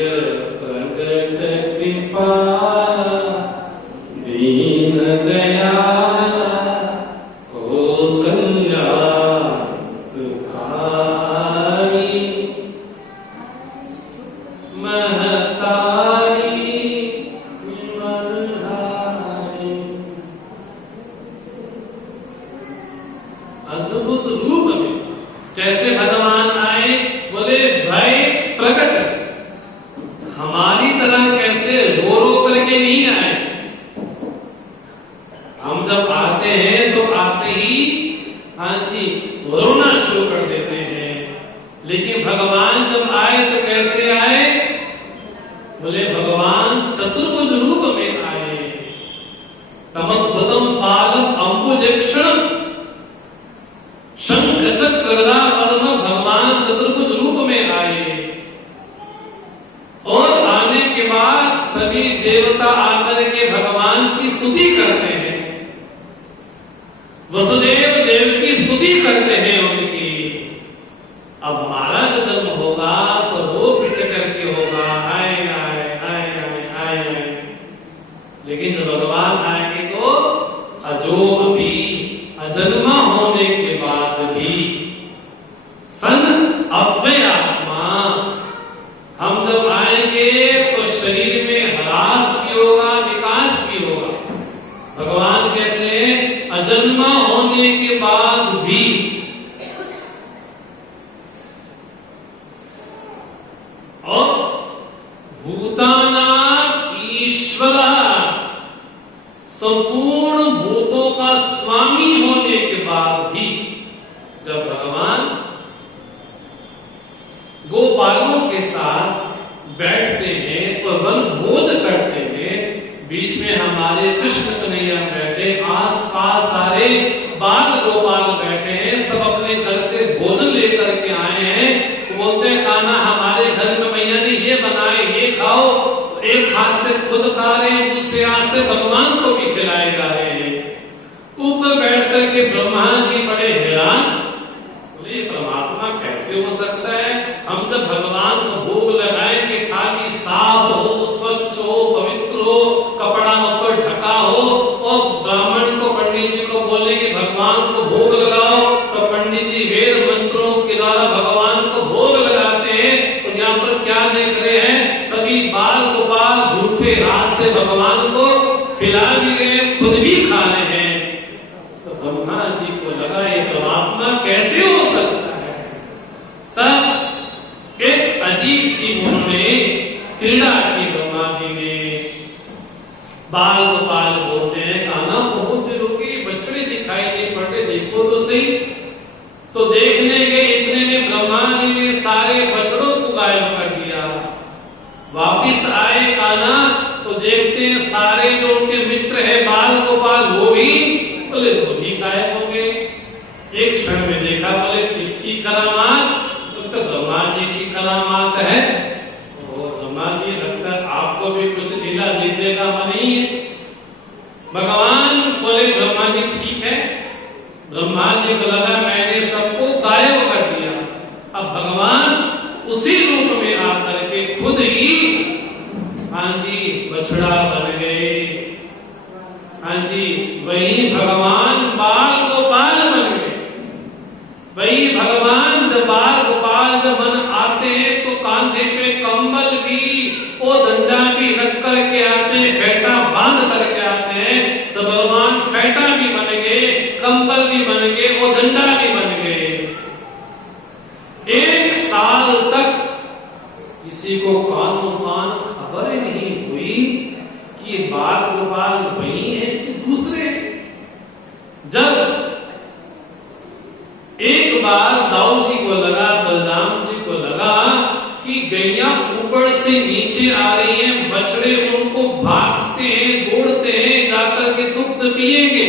प्रगट कृपा दीन दयाल कौसल्या तुखारी महतारी मल्हारी। अद्भुत रूप में कैसे भगवान आए? बोले भय प्रकट, हमारी तरह कैसे रो रो करके नहीं आए। हम जब आते हैं तो आते ही हाँ जी रोना शुरू कर देते हैं, लेकिन भगवान जब आए तो कैसे आए? बोले भगवान चतुर्भुज रूप में आए। तमद्भुतम बालम अंबुजक्षणम शंख चक्र गदा पद्म, भगवान चतुर्भुज रूप में आए। और आने के बाद सभी देवता आकर के भगवान की स्तुति करते हैं, वसुदेव देव की स्तुति करते हैं उनकी। अब हमारा जो जन्म होगा तो रो पिट करके होगा, आए आए आए आए आए आए। लेकिन जब भगवान आएंगे तो अजो अभी अजन्मा होने के बाद भी सन अव्यय आत्मा, हम जब आएंगे तो शरीर में ह्रास भी होगा, विकास भी होगा। भगवान कैसे हैं? अजन्मा होने के बाद भी और भूतानां ईश्वर, संपूर्ण भूतों का स्वामी होने के बाद भी जब भगवान गोपालों के साथ बैठते हैं और वन भोज करते हैं, बीच में हमारे कृष्ण कन्हैया बैठे, आस पास सारे बाल गोपाल बैठे हैं, सब अपने घर से भोजन लेकर के आए हैं। तो बोलते हैं खाना हमारे घर में मैया ने ये बनाए, ये खाओ। तो एक हाथ से खुद खा रहे हैं, दूसरे हाथ से भगवान को भी खिलाए जा रहे हैं। ऊपर बैठ करके ब्रह्मा जी बड़े हैरान, बोले परमात्मा कैसे हो सकता है? हम जब भगवान को भोग लगाएंगे थाली साफ हो, स्वच्छ हो, पवित्र हो, कपड़ा ऊपर ढका हो, और ब्राह्मण को पंडित जी को बोलेंगे भगवान को भोग लगाओ, तो पंडित जी वेद मंत्रों के द्वारा भगवान को भोग लगाते हैं। और यहाँ पर क्या देख रहे हैं? सभी बाल गोपाल झूठे हाथ से भगवान को खिला भी रहे, खुद भी खा रहे हैं। तो ब्रह्मा जी को लगा ये परमात्मा कैसे हो सकता है? तब एक अजीब सी उन्होंने क्रीड़ा की ब्रह्मा जी ने। बाल गोपाल बोलते हैं कान्हा बहुत देर हो गई, बछड़े दिखाई नहीं पड़ रहे, देखो तो सही। तो देखने गए, इतने में ब्रह्मा जी ने सारे बछड़ों को गायब कर दिया। वापिस आए कान्हा तो देखते हैं सारे जो उनके मित्र है बाल गोपाल वो भी बोले वो भी गायब हो गए। एक क्षण में देखा, बोले किसकी करामात? तो ब्रह्मा जी की करामात है। और ब्रह्मा जी लगता है आपको भी कुछ लीला देखने का मन नहीं है। भगवान बोले ब्रह्मा जी ठीक है। ब्रह्मा जी को लगा मैंने सबको गायब कर दिया। अब भगवान उसी रूप में आकर खुद ही हाँ जी बछड़ा बन गए। हाँ जी वही भगवान बाल गोपाल बन गए। वही भगवान जब बाल गोपाल जब मन आते हैं तो कांधे पे कंबल भी वो डंडा भी रख करके आते हैं, फेटा बांध करके आते हैं। तो भगवान फेटा भी बन गए, कंबल भी बन गए, वो डंडा भी बन गए। 1 साल तक किसी को कानों कान खबर ही नहीं हुई कि ये बाल गोपाल वही है कि दूसरे। जब एक बार दाऊ जी को लगा, बलराम जी को लगा कि गैया ऊपर से नीचे आ रही है, बछड़े उनको भागते हैं, दौड़ते हैं, जाकर के दुग्ध पिएंगे।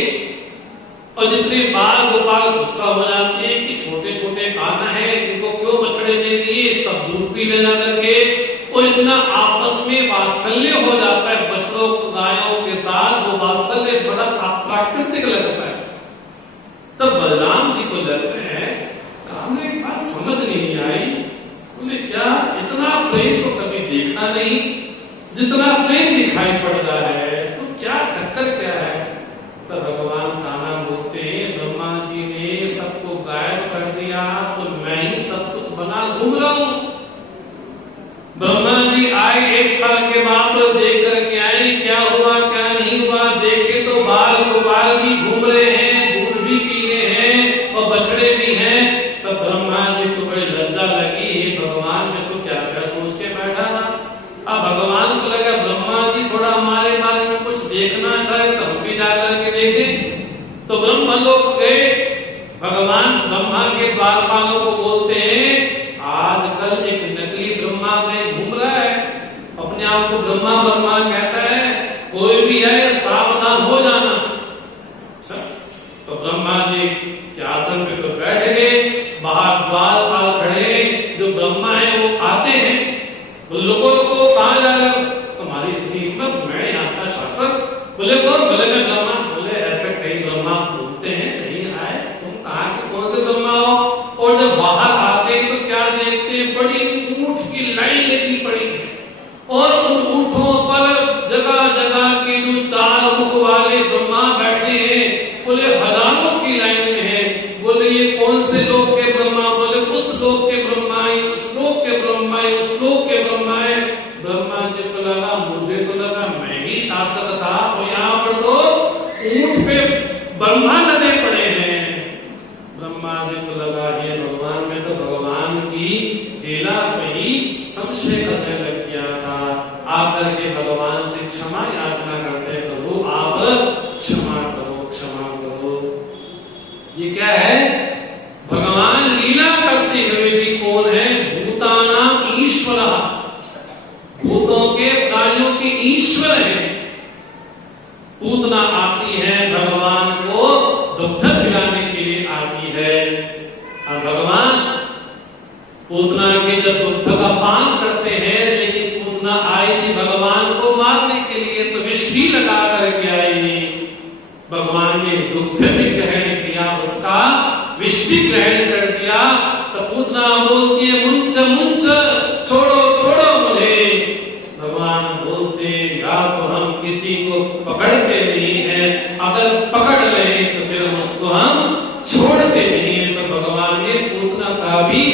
और जितने बाल गोपाल गुस्सा हो जाते हैं कि छोटे छोटे काना है, इनको क्यों बछड़े दे दिए, सब दूध पी ले जाकर के। और इतना आपस में वात्सल्य हो जाता है बछड़ों गायों के साथ, वो वात्सल्य बड़ा प्राकृतिक लगता है। तब बलराम जी को लगता है काम एक बात समझ नहीं आई। बोले क्या इतना प्रेम तो कभी देखा नहीं, जितना प्रेम दिखाई पड़ रहा है, तो क्या चक्कर क्या है। तो भगवान कान्हा बोलते हैं ब्रह्मा जी ने सबको गायब कर दिया तो मैं ही सब कुछ बना घूम रहा हूं। ब्रह्मा जी आए 1 साल के बाद देख करके आए क्या हुआ क्या नहीं हुआ। देखे तो बाल गोपाल भी घूम रहे हैं, दूध भी पी रहे हैं और बछड़े भी हैं। तो ब्रह्मा जी को बड़ी लज्जा लगी, भगवान में तो क्या क्या सोच के बैठा था। अब भगवान को लगा ब्रह्मा जी थोड़ा हमारे बारे में कुछ देखना चाहे तो हम भी जाकर के देखें। तो ब्रह्मलोक गए, भगवान ब्रह्मा के द्वारपालों को बोलते हैं आजकल एक नकली ब्रह्मा में घूम रहा है, अपने आप को ब्रह्मा ब्रह्मा कहता है, कोई भी है सावधान हो जाना। अच्छा तो ब्रह्मा जी के आसन पे तो बैठ गए, बाहर द्वारपाल खड़े, जो ब्रह्मा है वो आते हैं। बोले लोगों को कहां जा रहे हो, तुम्हारी इतनी हिम्मत, मैं यहाँ का शासक। बोले कौन, बोले मैं ब्रह्मा। बोले ऐसे कई ब्रह्मा घूमते हैं, कहीं आए, तुम कहाँ के कौन से ब्रह्मा हो। और जब बाहर आते हैं तो क्या देखते हैं, बड़ी ऊंट की लाइन लगी पड़ी है और उन ऊंटों पर जगह जगह के जो 4 मुख वाले ब्रह्मा बैठे हैं, बोले हजारों की लाइन में है। बोले ये कौन से लोग के ब्रह्मा, बोले उस लोग के ब्रह्मा है, उस लोग के ब्रह्मा है, उस लोग के ब्रह्मा है। ब्रह्मा जी को लगा, मुझे तो लगा मैं ही शासक था, और यहाँ पर तो ऊंट पे ब्रह्मा लगे पड़े हैं। ब्रह्मा जी को लगा ये भगवान में तो भगवान की लीला पे ही संशय करने लग गया था। आकर के भगवान से क्षमा याचना करते, प्रभु आप क्षमा करो, क्षमा करो। ये क्या है, भगवान लीला करते हुए भी कौन है, भूतानां ईश्वर, भूतों के प्राणियों के ईश्वर है। पूतना आती है भगवान को दुग्ध पिलाने के लिए आती है। और भगवान पूतना के जब दुग्ध का पान करते हैं, लेकिन पूतना आई थी भगवान को मारने के लिए, तो विष भी लगा करके आई। भगवान ने दुग्ध भी ग्रहण किया, उसका विष भी ग्रहण कर दिया। तो पूतना बोलती है मुंच मुंच, छोड़ो छोड़ो मुझे। भगवान बोलते या तो हम किसी को पकड़ते नहीं है, अगर पकड़ ले तो फिर उसको हम छोड़ते नहीं है। तो भगवान ने पूतना का भी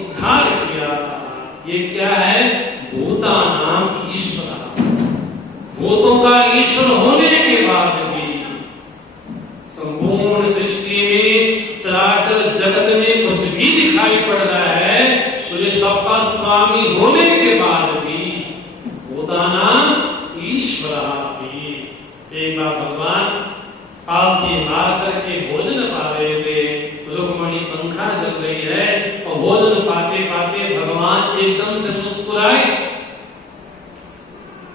उद्धार किया था। ये क्या है, भूतानां ईश्वर, भूतों का ईश्वर होने के बाद भी संपूर्ण सृष्टि में चराचर जगत में कुछ भी दिखाई पड़ रहा है, तो ये सबका स्वामी होने के बाद भी भूतानां ईश्वर भी। एक बार भगवान पालथी मार करके भोजन पा रहे थे, रुक्मणी पंखा जल रही है, और भोजन पाते पाते भगवान एकदम से मुस्कुराए।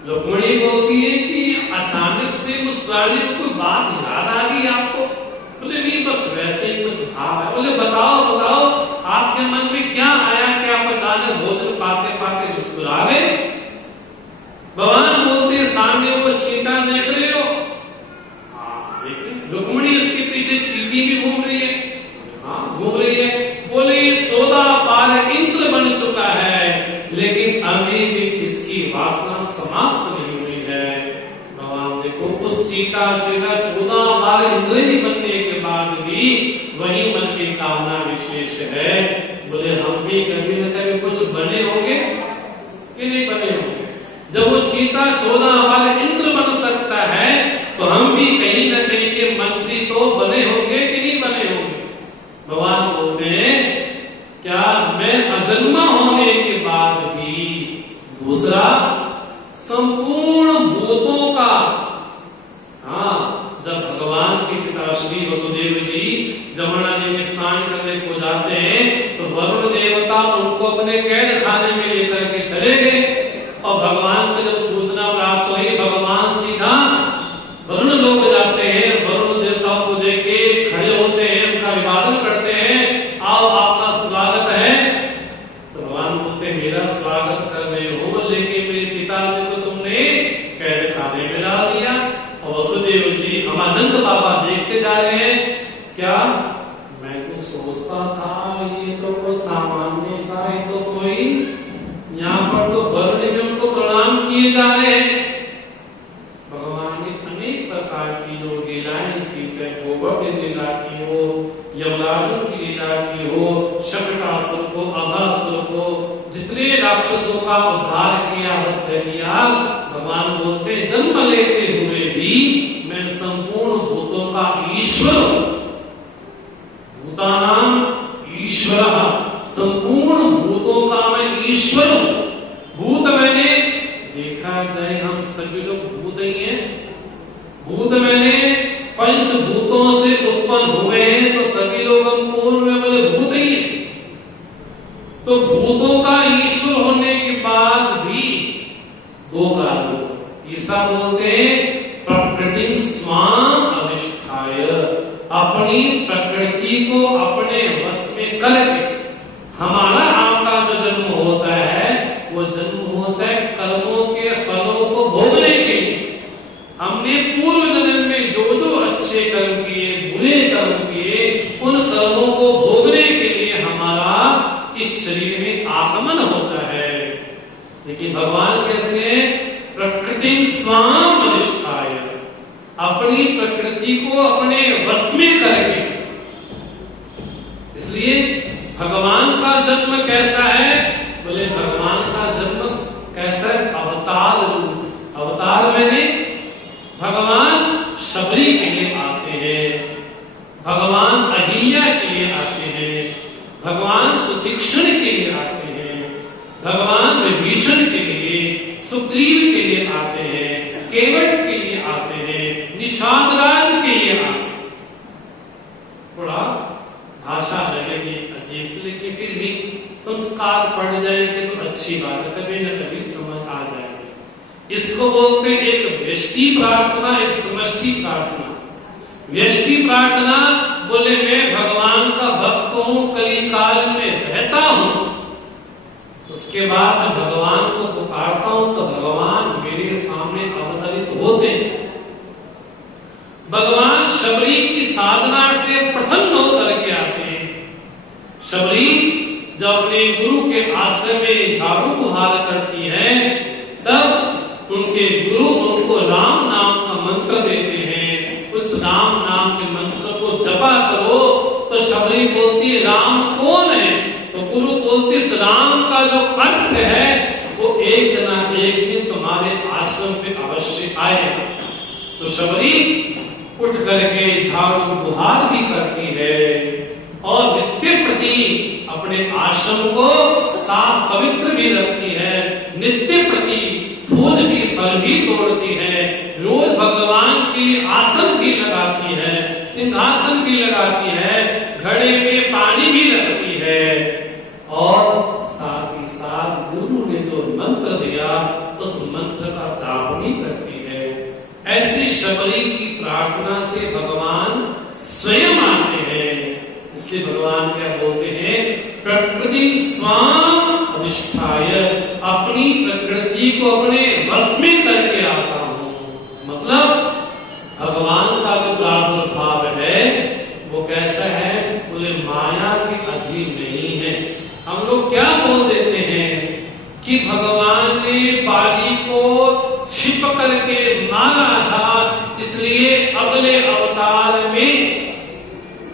रुक्मणी बोलती है कि अचानक से मुस्कुराने में कोई बात याद आ गई आपको। बोले नहीं, बस वैसे ही कुछ भाव है। बोले बताओ बताओ, आपके मन में क्या आया कि आप अचानक भोजन पाते पाते मुस्कुरा गए। भगवान बोलते सामने वो चींटा देख रहे हो, रुक्मणी इसके पीछे चींटी भी घूम रही है। हाँ घूम रही है। बोले 14 बार इंद्र बन चुका है, लेकिन लेकिन अभी भी इसकी वासना समाप्त नहीं हुई है। भगवान देखो उस चीटा 14 बार इंद्रिय बनने के बाद भी वही मन की कामना विशेष है। बोले हम भी कभी न कभी कुछ बने होंगे कि नहीं बने होंगे? जब वो चीता 14 बार इंद्र बन सकता है तो हम भी कहीं न कहीं के मंत्री तो बने होंगे कि नहीं बने होंगे? भगवान बोलते हैं क्या मैं अजन्मा होने के बाद भी, दूसरा संपूर्ण भूतों का, हाँ जब भगवान के पिता श्री वसुदेव जी जमुना जी में स्नान करने को जाते हैं तो वरुण देवता उनको अपने कैद खाने में लेकर के चले गए और भगवान को जब सूचना प्राप्त हुई, भगवान सीधा वरुण लोग जाते हैं, वरुण देवताओं को देख के खड़े होते हैं, उनका अभिवादन करते हैं, आओ आपका स्वागत है। तो भगवान बोलते मेरा स्वागत कर रहे हो लेकिन मेरे पिताजी को तुमने कैद खाने में डाल दिया। और वसुदेव जी हम आनंद बाबा देखते जा रहे हैं, क्या मैं तो सोचता था ये तो कोई सामान्य सा है, तो कोई यहाँ पर तो वरुण में उनको प्रणाम किए जा रहे हैं। भगवान ने अनेक प्रकार की जो लीलाएं की, चाहे गोवर्धन की लीला की हो, यमराजों की लीला की हो, शकटासुर को, अघासुर को, जितने राक्षसों का उद्धार किया, वध किया, भगवान बोलते जन्म लेते हुए भी मैं संपूर्ण भूतों का ईश्वर हूं। भूतानाम ईश्वर, संपूर्ण भूतों का मैं ईश्वर हूं। भूत मैंने देखा जाए हम सभी लोग भूत ही हैं। भूत मैंने पंचभूतों से उत्पन्न हुए हैं तो सभी लोग हम पूर्ण में बोले भूत ही हैं। तो भूतों का ईश्वर होने के बाद भी दो कार्य, तीसरा बोलते हैं प्रकृतिम स्वाम अविष्ठाय, अपनी प्रकृति को अपने वश में करके। हमारा आपका जो जन्म होता है वो जन्म होता है कर्मों के फलों को भोगने के लिए। हमने पूर्व जन्म में जो जो अच्छे कर्म किए, बुरे कर्म किए, उन कर्मों को भोगने के लिए हमारा इस शरीर में आगमन होता है। लेकिन भगवान कैसे हैं? प्रकृति स्वाम अनिष्ठाय, अपनी प्रकृति को अपने वश में करके। इसलिए भगवान का जन्म कैसा है? बोले भगवान का जन्म कैसा है? अवतार रूप। अवतार मैंने भगवान शबरी के लिए आते हैं, भगवान अहिल्या के लिए आते हैं, भगवान सुतीक्ष्ण के लिए आते हैं, भगवान विभीषण के लिए, सुग्रीव के लिए आते हैं, केवट के लिए आते हैं, निषाद राज के लिए आते हैं। थोड़ा भाषा लगेगी अजीब से, लेकिन फिर भी संस्कार पढ़ जाएंगे तो अच्छी बात है, कभी न कभी समझ आ जाएगी। इसको बोलते हैं एक व्यष्टि प्रार्थना, एक समष्टि प्रार्थना। व्यष्टि प्रार्थना बोले मैं भगवान का भक्त हूं, कली काल में रहता हूं, उसके बाद मैं भगवान को पुकारता हूं तो भगवान मेरे सामने अवतरित होते हैं। भगवान शबरी की साधना से प्रसन्न होकर के आते हैं। शबरी जब अपने गुरु के आश्रम में झाड़ू बुहार करती है तब उनके गुरु उनको राम नाम का मंत्र देते हैं। उस राम नाम के मंत्र को जपा करो। तो शबरी बोलती है राम कौन है? तो गुरु बोलते इस राम का जो अर्थ है वो एक ना एक दिन तुम्हारे आश्रम पे अवश्य आएगा। तो शबरी उठ करके झाड़ू बुहार भी करती है और नित्य प्रति अपने आश्रम को साफ पवित्र भी रखती है। नित्य प्रति फूल भी फल भी तोड़ती है। रोज भगवान के लिए आसन भी लगाती है, सिंहासन भी लगाती है, घड़े में पानी भी रखती है और साथ ही साथ गुरु ने जो मंत्र दिया उस मंत्र का जाप भी करती है। ऐसी शबरी की प्रार्थना से भगवान स्वयं आते हैं। इसलिए भगवान क्या बोलते हैं? प्रकृति स्वाम अविष्ठाय, अपनी प्रकृति को अपने वश में करके आता हूं। मतलब भगवान का जो प्रादुर्भाव है वो कैसा है? बोले माया के अधीन नहीं है। हम लोग क्या बोल देते हैं कि भगवान ने बाली को छिप करके मारा था, इसलिए अगले अवतार में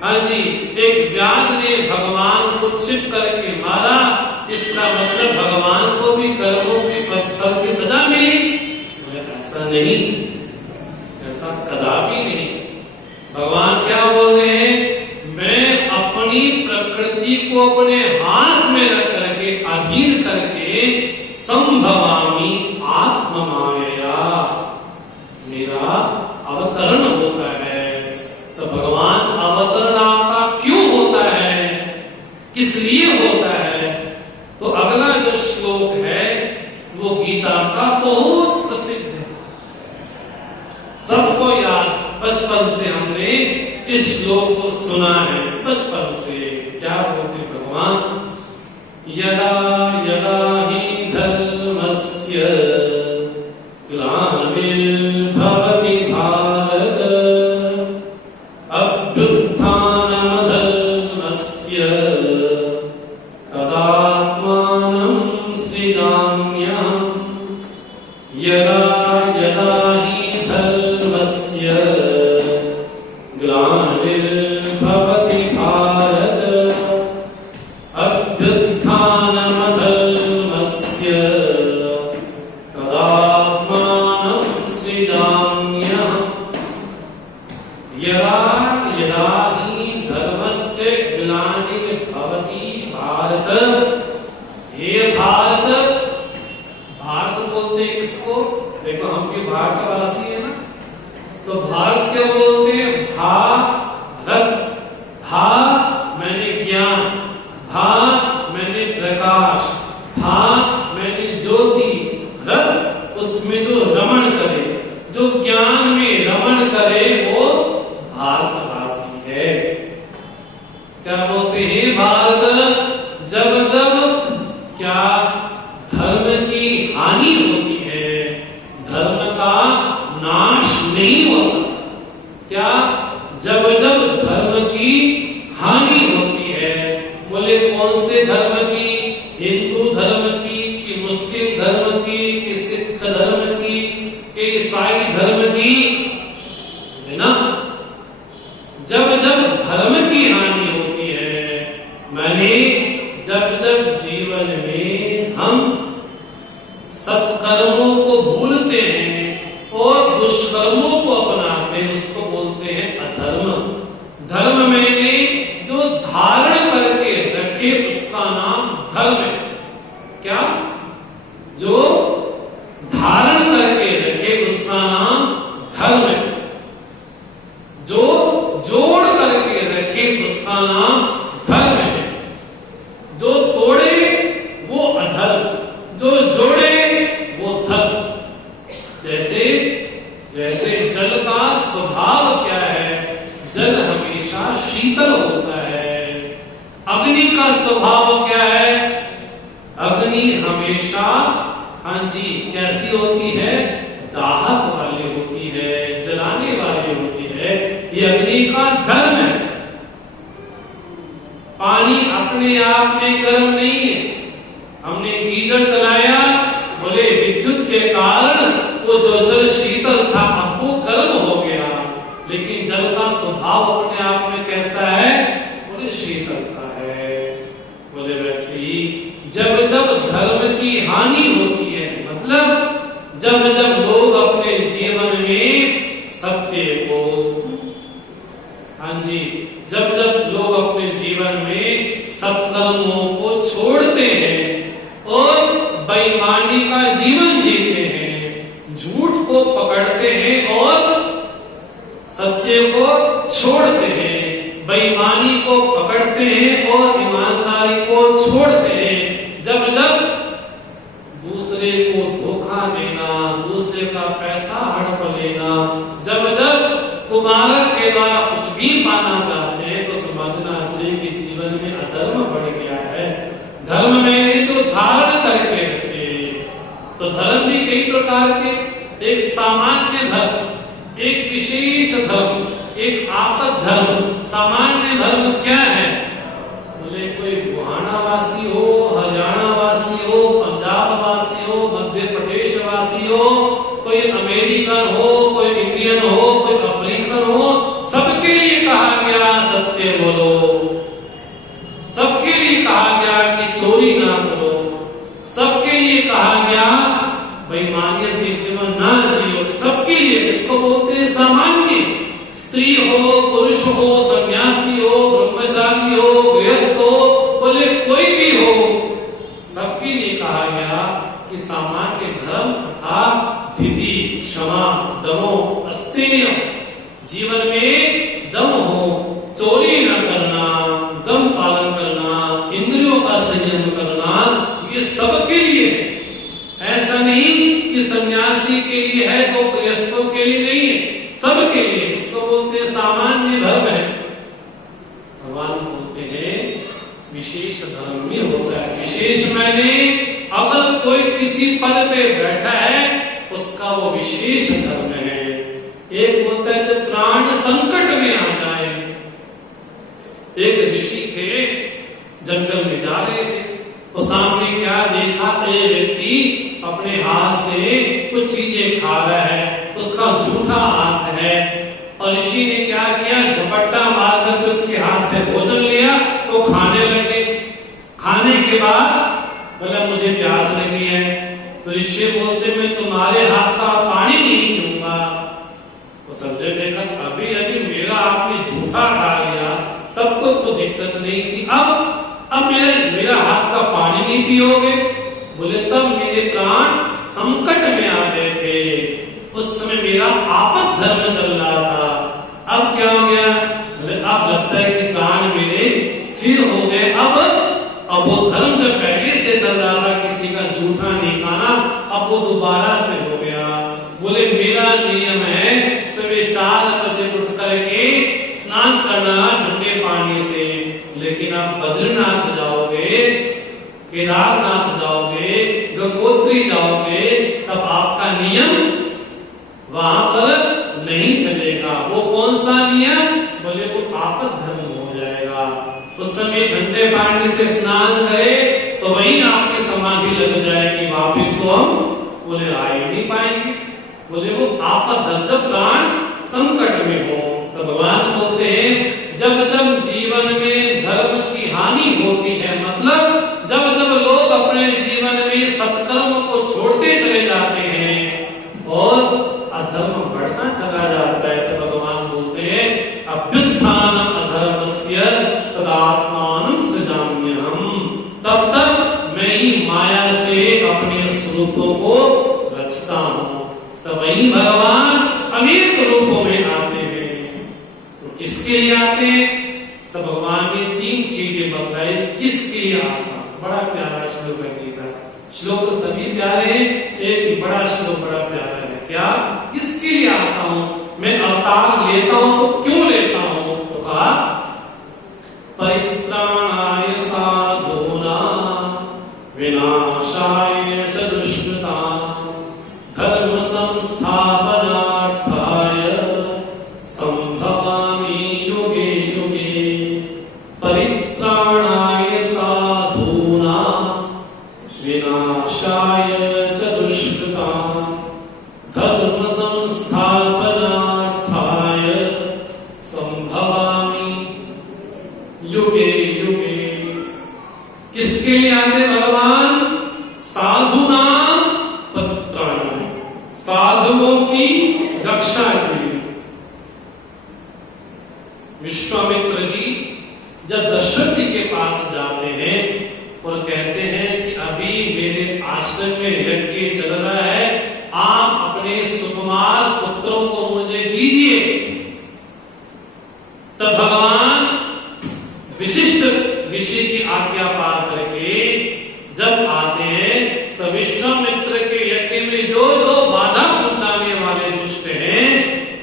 हाँ जी एक व्याध ने भगवान को छिप करके मारा। इसका मतलब भगवान को भी कर्मों की फल की सजा मिली? ऐसा नहीं, ऐसा कदापि नहीं। भगवान क्या बोल रहे हैं? मैं अपनी प्रकृति को अपने हाथ में रख करके अधीन करके संभवामि आत्ममाया, मेरा अवतरण होता है। तो भगवान अवतरण आपका क्यों होता है, किस लिए होता है? तो अगला जो श्लोक है वो गीता का बहुत प्रसिद्ध है, सबको याद, बचपन से हमने इस श्लोक को सुना है, बचपन से। क्या बोलते भगवान? यदा यदा ही धर्मस्य ग्लानिर्भवति भारत अभ्युत्थानमधर्मस्य तदात्मानं सृजाम्यहम्। यदा यदा ही धर्मस्य ग्लानिर्भवति भारत अभ्युत्थानमधर्मस्य तदात्मानं सृजाम्यहम्। यदा यदा ही धर्मस्य ग्लानिर्भवति भारत, हे भारत, भारत बोलते हैं किसको? देखो हम भी भारतवासी है ना, तो भारत क्या बोलते हैं? भारत। भा मैंने ज्ञान, भा मैंने प्रकाश, भा मैंने ज्योति, रत उसमें जो रमण करे, जो ज्ञान में रमण करे वो भारतवासी है। क्या बोलते हैं? भारत। जब जब क्या धर्म की हानि होती है, धर्म का नाश नहीं होता। क्या? जब जब धर्म की हानि होती है, बोले कौन से धर्म की? हिंदू धर्म की, कि मुस्लिम धर्म की, कि सिख धर्म की, कि ईसाई धर्म की, है ना? जब जब धर्म की हानि होती है, माने जब जब जीवन में हम सत्कर्मों को भूलते हैं और दुष्कर्मों को अपनाते हैं, उसको बोलते हैं अधर्म। धर्म मैंने जो धारण करके रखे उसका नाम धर्म है। क्या? जो धारण करके रखे उसका नाम धर्म है। जो जोड़ करके रखे उसका नाम धर्म है। जो तोड़े वो अधर्म, जो जोड़े वो धर्म। जैसे जैसे जल का स्वभाव क्या है? जल हमेशा शीतल होता है। अग्नि का स्वभाव क्या है? अग्नि हमेशा हाँ जी कैसी होती है? दाहक वाली होती है, जलाने वाली होती है। ये अग्नि का धर्म है। पानी अपने आप में गर्म नहीं है। हमने गीजर चलाया, बोले विद्युत के कारण वो जो जल शीतल था अब वो गर्म हो गया, लेकिन जल का स्वभाव अपने आप में कैसा है? बोले शीतल का है। बोले वैसे ही जब जब धर्म की हानि होती है, मतलब जब जब लोग अपने जीवन में सत्य को हाँ जी जब जब लोग अपने जीवन में सत्कर्मों को छोड़ते हैं और बेईमानी का जीवन जीते हैं, झूठ को पकड़ते हैं और सत्य को छोड़ते हैं, बेईमानी को पकड़ते हैं और ईमानदारी को छोड़ते हैं, जब जब दूसरे को धोखा देना, दूसरे का पैसा हड़प लेना, जब जब कुमारक के द्वारा कुछ भी पाना चाहते हैं, तो समझना चाहिए कि जीवन में अधर्म बढ़ गया है। धर्म में तो धारण करके रखे। तो धर्म भी कई प्रकार के, एक सामान्य धर्म, एक विशेष धर्म, एक आपद धर्म। सामान्य धर्म क्या है? बोले कोई गोहाना वासी हो, हरियाणा वासी हो, पंजाब हो, मध्य प्रदेश वासी हो, कोई अमेरिकन हो, कोई इंडियन हो, कोई अफ्रीकन हो, सबके लिए कहा गया सत्य बोलो। सबके लिए कहा गया कि चोरी ना करो। सबके लिए कहा गया बेईमानी से जीवन ना जियो। सबके लिए, इसको बोलते हैं सामान्य। स्त्री हो, पुरुष हो, सन्यासी हो, ब्रह्मचारी हो, गृहस्थ हो, बोले कोई भी हो, सबके लिए कहा गया कि सामान्य धर्म अर्थात धीति, क्षमा, दमो, अस्तेय, जीवन में दम हो, चोरी न करना, दम पालन करना, इंद्रियों का संयम करना, ये सबके लिए। ऐसा नहीं कि सन्यासी के लिए है, वो गृहस्थों के लिए नहीं है, सबके लिए। इसको बोलते हैं सामान्य धर्म है। भगवान बोलते हैं विशेष धर्म में होता है। विशेष मैंने अगर कोई किसी पद पे बैठा है उसका वो विशेष धर्म है। एक बोलता है जब प्राण संकट में आ जाए। एक ऋषि थे, जंगल में जा रहे थे, तो सामने क्या देखा, एक व्यक्ति अपने हाथ से कुछ चीजें खा रहा है, उसका झूठा हाथ है, और ऋषि ने क्या किया, झपट्टा मार करके उसके हाथ से भोजन लिया, तो खाने लगे। खाने के बाद बोला मुझे प्यास लगी है, तो ऋषि बोलते मैं तुम्हारे हाथ का पानी नहीं पीऊंगा। तो संजय देखा अभी अभी मेरा आपने झूठा खा लिया, तब तो दिक्कत नहीं थी, अब मेरा हाथ का पानी नहीं पियोगे। बोले तब मेरे प्राण संकट में आ गए थे, उस समय मेरा आपद धर्म चल रहा था। अब क्या हो गया, बोले अब लगता है कि प्राण मेरे स्थिर हो गए। अब वो धर्म जब पहले से चल रहा था, किसी का झूठा नहीं खाना, अब वो दोबारा से हो गया। बोले मेरा नियम है सुबह 4 बजे उठ करके स्नान करना ठंडे पानी से, लेकिन आप बद्रीनाथ जाओगे, केदारनाथ जाओगे, गंगोत्री जाओगे, तब आपका नियम वहां पर नहीं चलेगा। वो कौन सा नियम, बोले वो आपद धर्म हो जाएगा। उस समय ठंडे पानी से स्नान करे तो वहीं आपकी समाधि लग जाएगी, वापिस तो हम बोले आ ही नहीं पाएंगे। बोले वो आपद धर्म, जब प्राण संकट में हो। तो भगवान बोलते हैं जब जब जीवन में धर्म की हानि होती है, मतलब जब जब लोग अपने जीवन में सत्कर्म को छोड़ते चले जाते हैं और अधर्म बढ़ता चला जाता है, तो भगवान बोलते हैं अभ्युत्थानम अधर्मस्य तदात्मानं सृजाम्यहम्। तब तक मैं ही माया से अपने स्वरूपों को रचता हूँ। तो वही भगवान अनेक रूपों में आते हैं। तो किसके लिए आते हैं, तो भगवान ने 3 चीजें बताई किसके लिए आता। बड़ा प्यारा श्लोक है गीता। श्लोक सभी प्यारे हैं, एक बड़ा श्लोक बड़ा प्यारा है। क्या, किसके लिए आता हूं मैं, अवतार लेता हूं तो क्यों लेता हूं, तो कहा परित्राणाय साधूनां विनाशाय च दुष्कृतां धर्म संस्थापनार्थाय संभवामि युगे युगे। परित्राणाय साधूनां विनाशाय च दुष्कृतां धर्म संस्थापनार्थाय संभवामि युगे युगे। किसके लिए आते भगवान, साधूनां परित्राणाय, साधुओं की रक्षा के लिए। विश्वामित्र जी जब दशरथ जी के पास जाते हैं और कहते हैं कि अभी मेरे आश्रम में यज्ञ चल रहा है, आप अपने सुकुमार पुत्रों को मुझे दीजिए, तब भगवान विशिष्ट विषय की आज्ञा पार करके जब आते हैं, तो विश्वामित्र के यज्ञ में जो जो बाधा पहुंचाने वाले दुष्ट हैं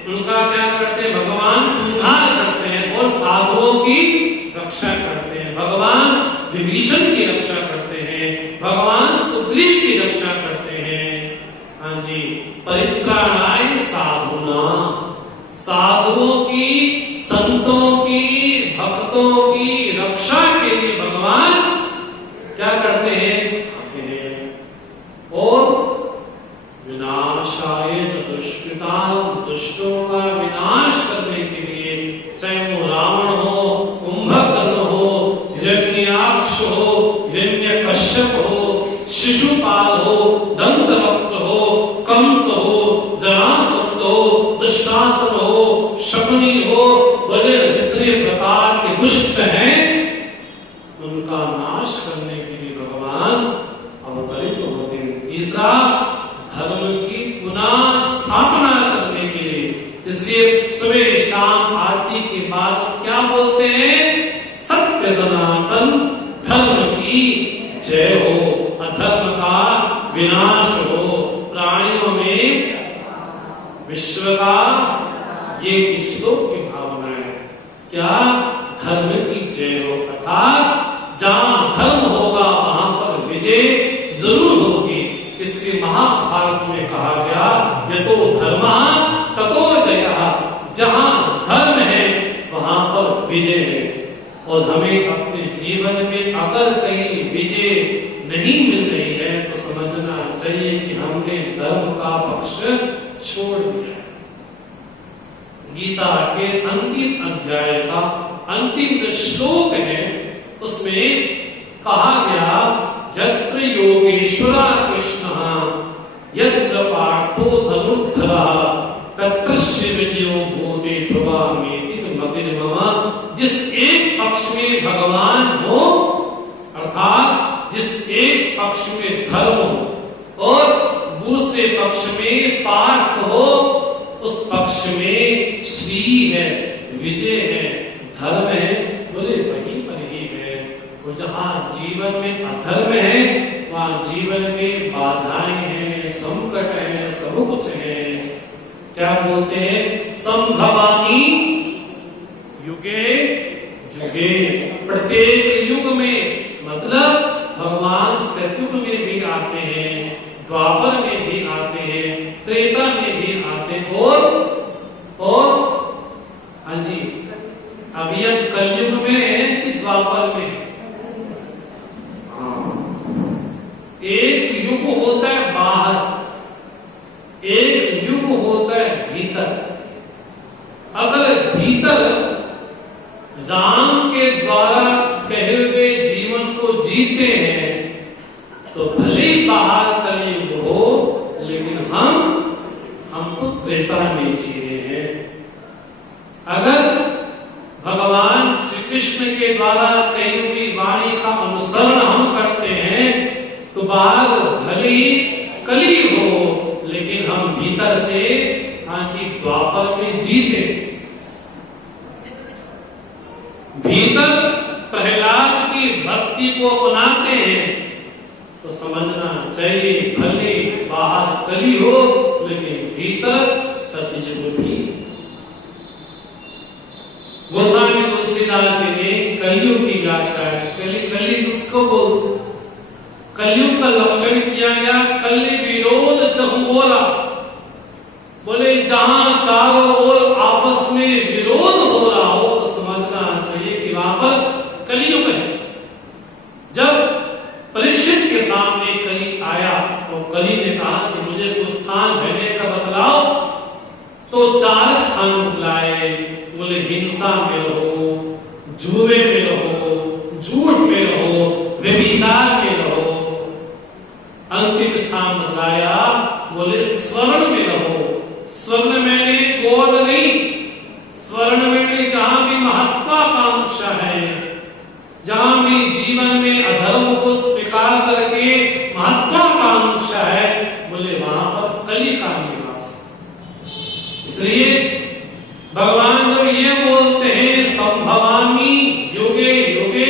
उनका क्या करते हैं, भगवान संहार करते हैं और साधुओं की रक्षा करते हैं। भगवान विभीषण की रक्षा करते हैं, भगवान सुग्रीव की रक्षा करते हैं। हाँ जी, परित्राणाय साधूनां, साधुओं की, संतों की, भक्तों की रक्षा के लिए भगवान क्या करते हैं, आते हैं। और कंस हो, जरासंध हो, दुशासन हो, शकुनी हो, बोले जितने प्रकार के दुष्ट हैं उनका नाश करने के लिए भगवान अवतरित होते हैं। तीसरा, धर्म की पुनः स्थापना करने के लिए। इसलिए सुबह शाम आरती के बाद क्या बोलते हैं? सत्य सनातन धर्म की जय हो, अधर्म का विनाश हो, प्राणियों में विश्व का, ये श्लोक की भावना है। क्या? धर्म की जय हो, अर्थात जहां धर्म होगा वहां पर विजय जरूर होगी। इसलिए महाभारत में कहा गया, यतो धर्मः ततो जयः, जहां धर्म है वहां पर विजय है। और हमें अपने जीवन में अगर कहीं विजय नहीं मिल रही है तो समझना चाहिए कि हमने धर्म का पक्ष छोड़ दिया है। गीता के अंतिम अध्याय का अंतिम जो श्लोक है उसमें कहा गया, यत्र योगेश्वरः कृष्णः यत्र पार्थो धनुर्धरः तत्रस्य विजयो भूते ध्रुवामीति मतिर्मम। जिस एक पक्ष में भगवान हो, अर्थात जिस एक पक्ष में धर्म हो और दूसरे पक्ष में पार्थ हो, उस पक्ष में श्री है, विजय है, धर्म है, बोले वही पर ही है। वो जहां जीवन में अधर्म है वहां जीवन में बाधाएं हैं, संकट है, सब कुछ है। क्या बोलते हैं? संभवामी युगे युगे, प्रत्येक युग में, मतलब भगवान सतयुग में भी आते हैं, द्वापर में भी आते हैं, त्रेता में भी आते हैं, और हाँ जी, अभी हम कलयुग में है कि द्वापर में? हाँ, एक युग होता है बाहर, एक युग होता है भीतर। अगर भीतर राम के द्वारा कहे हुए जीवन को जीते हैं तो भले बाहर कलयुग हो, लेकिन हम तो त्रेता में जी रहे हैं। अगर भगवान श्री कृष्ण के द्वारा कही हुई वाणी का अनुसरण हम करते हैं तो बाहर भले कली हो, लेकिन हम भीतर से हाँ जी द्वापर में जीते। भीतर प्रहलाद की भक्ति को अपनाते हैं तो समझना चाहिए भले बाहर कली हो लेकिन भीतर सतयुग भी। गोस्वामी तुलसीदास जी ने कलयुग की व्याख्या की। कली किसको बोलते? कलयुग का लक्षण किया गया, कली विरोध चहुओरा, बोले जहां चारों ओर आपस में विरोध हो रहा हो तो समझना चाहिए कि वहां पर कलयुग है। जब परीक्षित के सामने कली आया तो कली ने कहा कि मुझे कुछ स्थान रहने का बतलाओ, तो 4 स्थान बतलाए। बोले हिंसा में रहो, जुए में रहो, झूठ में रहो, व्यभिचार में रहो। अंतिम स्थान बतलाया, बोले स्वर्ण में रहो। स्वर्ण मैंने गोल्ड नहीं, स्वर्ण मैंने जहां भी महत्वाकांक्षा है, जहां भी जीवन में अधर्म को स्वीकार करके महत्वाकांक्षा है, बोले वहां पर कली का निवास। इसलिए भगवान जब ये बोलते हैं संभवामी युगे युगे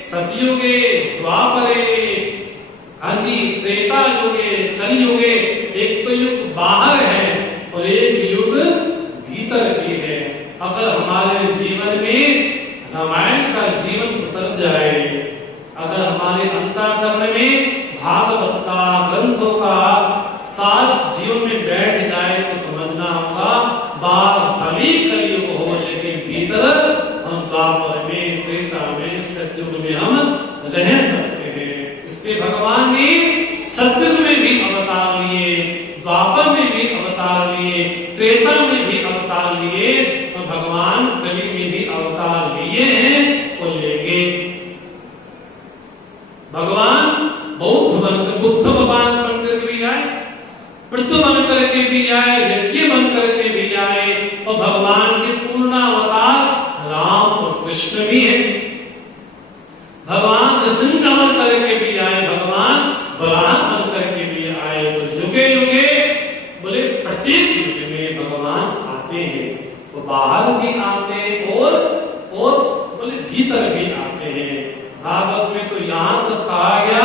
सतयुगे द्वापरे, हाँ जी त्रेता युगे कलयुगे, एक तो युग बाहर है और एक युग भीतर भी है। अगर हमारे जीवन में रामायण का जीवन उतर जाए, अगर हमारे अंतःकरण में भागवत का ग्रंथों का सार जीवन में बैठ जाए तो समझना होगा बाहर भले कलयुग हो लेकिन भीतर हम द्वापर में, त्रेता में, सतयुग में हम रह सकते हैं। इसलिए भगवान ने सतयुग में भी अवतार लिए, द्वापर में भी अवतार लिए, त्रेता में भी अवतार लिए और भगवान कली में भी अवतार लिए हैं और लेंगे। भगवान बुद्ध भगवान बनकर भी आए, पृथ्वी बन करके भी आए, यज्ञ बन करके भी आए, और भगवान के पूर्ण अवतार राम और कृष्ण भी है। भगवान नृसिंह बन करके भी आए, भगवान वराह बन करके भी आए। तो युगे युगे बोले प्रत्येक युग में भगवान आते हैं, तो बाहर भी आते हैं और बोले भीतर भी आते हैं। भागवत में तो यहाँ तक कहा गया,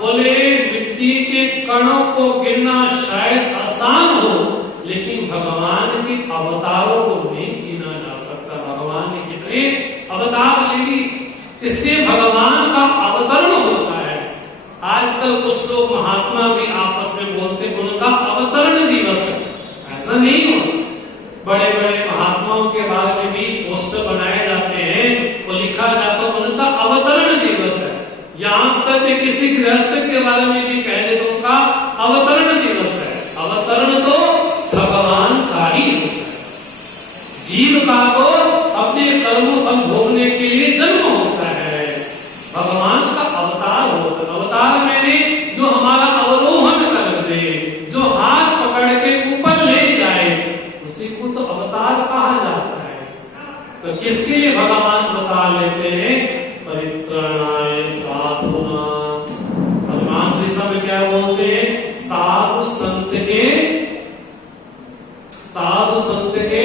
बोले मिट्टी के कणों को गिनना शायद आसान हो, लेकिन भगवान के अवतारों को नहीं गिना जा सकता। भगवान ने कितने अवतार ले ली, इसलिए भगवान का अवतरण होता है। आजकल कुछ लोग महात्मा भी आपस में बोलते उनका अवतरण दिवस है, ऐसा नहीं हो। बड़े बड़े महात्माओं के बारे में भी पोस्टर बनाए जाते हैं, वो लिखा जाता है उनका अवतरण दिवस है। यहाँ तक कि किसी गृहस्थ के बारे में भी कह दे तो उनका अवतरण दिवस है। अवतरण तो भगवान का ही है। जीव का तो अपने कर्म फल भोगने के लिए जन्म होता है, भगवान का अवतार होता है। अवतार मैंने जो हमारा अवरोहन कर दे, जो हाथ पकड़ के ऊपर ले जाए, उसी को तो अवतार कहा जाता है। तो किसके लिए भगवान अवतार लेते हैं? परित्राणाय साधूनां। भगवान श्री सब क्या बोलते हैं? साधु संत के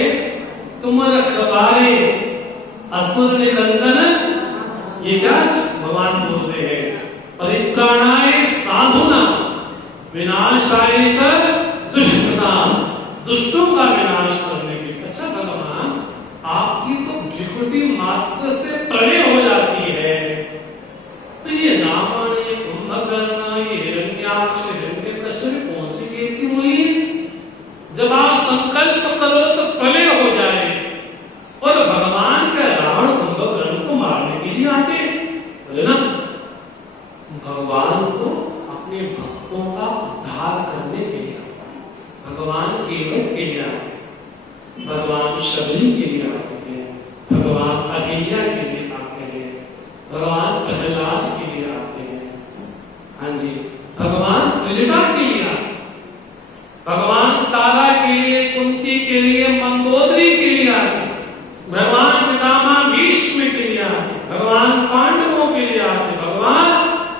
तुम रखवारे असुर निकंदन, ये क्या भगवान बोलते हैं? परित्राणाय साधूनां विनाशाय च दुष्कृतां, दुष्टों का विनाश करने के लिए। अच्छा भगवान, आपकी तो भ्रिकुटी मात्र से प्रलय हो जाती है, तो ये रावण, ये कुंभकर्ण, ये हिरण्याक्ष, हिरण्यकश्यप कौन सी देव की बोली? जब आप संकल्प करो तो प्रलय हो जाए, और भगवान के रावण कुंभकर्ण को मारने के लिए आते बोले ना। भगवान तो अपने भक्तों का उद्धार करने के लिए, भगवान केवल के लिए आते, भगवान शबरी के लिए आते हैं, भगवान अहिल्या के लिए आते हैं, भगवान प्रहलाद के लिए आते हैं, हाँ जी, भगवान त्रिजटा के लिए आते, भगवान तारा के लिए, कुंती के लिए, मंदोदरी के लिए आते, भगवान पितामह भीष्म के लिए आते, भगवान पांडवों के लिए आते, भगवान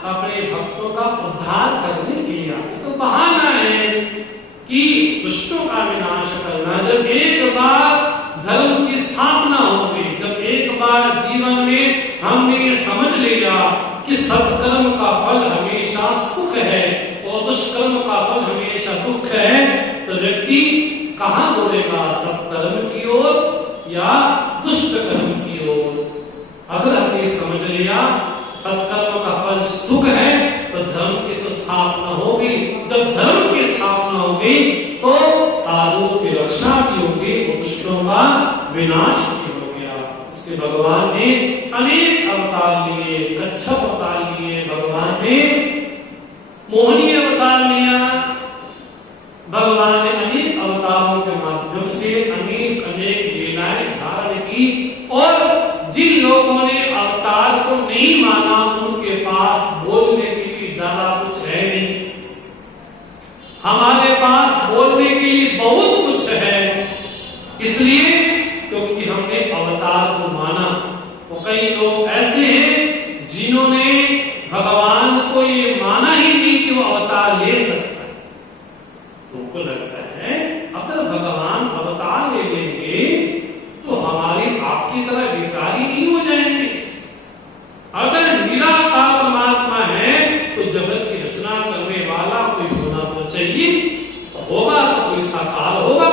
अपने भक्तों का उद्धार करने के लिए आते। तो बहाना है कि दुष्टों का विनाश करना। जब एक बार धर्म की स्थापना होगी, जब एक बार जीवन में हमने ये समझ लिया कि सत्कर्म का फल हमेशा सुख है और दुष्कर्म का फल हमेशा दुख है, तो व्यक्ति कहां दौड़ेगा? सत्कर्म की ओर या दुष्ट कर्म की ओर? अगर हमने समझ लिया सत्कर्म का फल सुख है, तो धर्म की तो स्थापना होगी। जब धर्म की स्थापना होगी तो साधुओं की रक्षा भी होगी, दुष्टों का विनाश भी हो गया। इसके भगवान ने अनेक अवतार लिए, कच्छप अवतार लिए, भगवान ने मोहिनी अवतार लिया, भगवान ने अनेक अवतारों के माध्यम से अनेक लीलाएं धारण की। और जिन लोगों ने अवतार को नहीं माना, उनके पास बोलने के लिए ज्यादा कुछ है नहीं। हमारे पास बोलने के लिए बहुत कुछ है, इसलिए क्योंकि हमने अवतार को माना। तो कई लोग ऐसे हैं जिन्होंने भगवान को ये माना ही नहीं कि वो अवतार ले सकता है। तुमको लगता है अगर भगवान अवतार ले लेंगे तो हमारे आपकी तरह विकारी नहीं हो जाएंगे? अगर निराकार परमात्मा है तो जगत की रचना करने वाला कोई होना तो चाहिए, होगा तो कोई साकार होगा।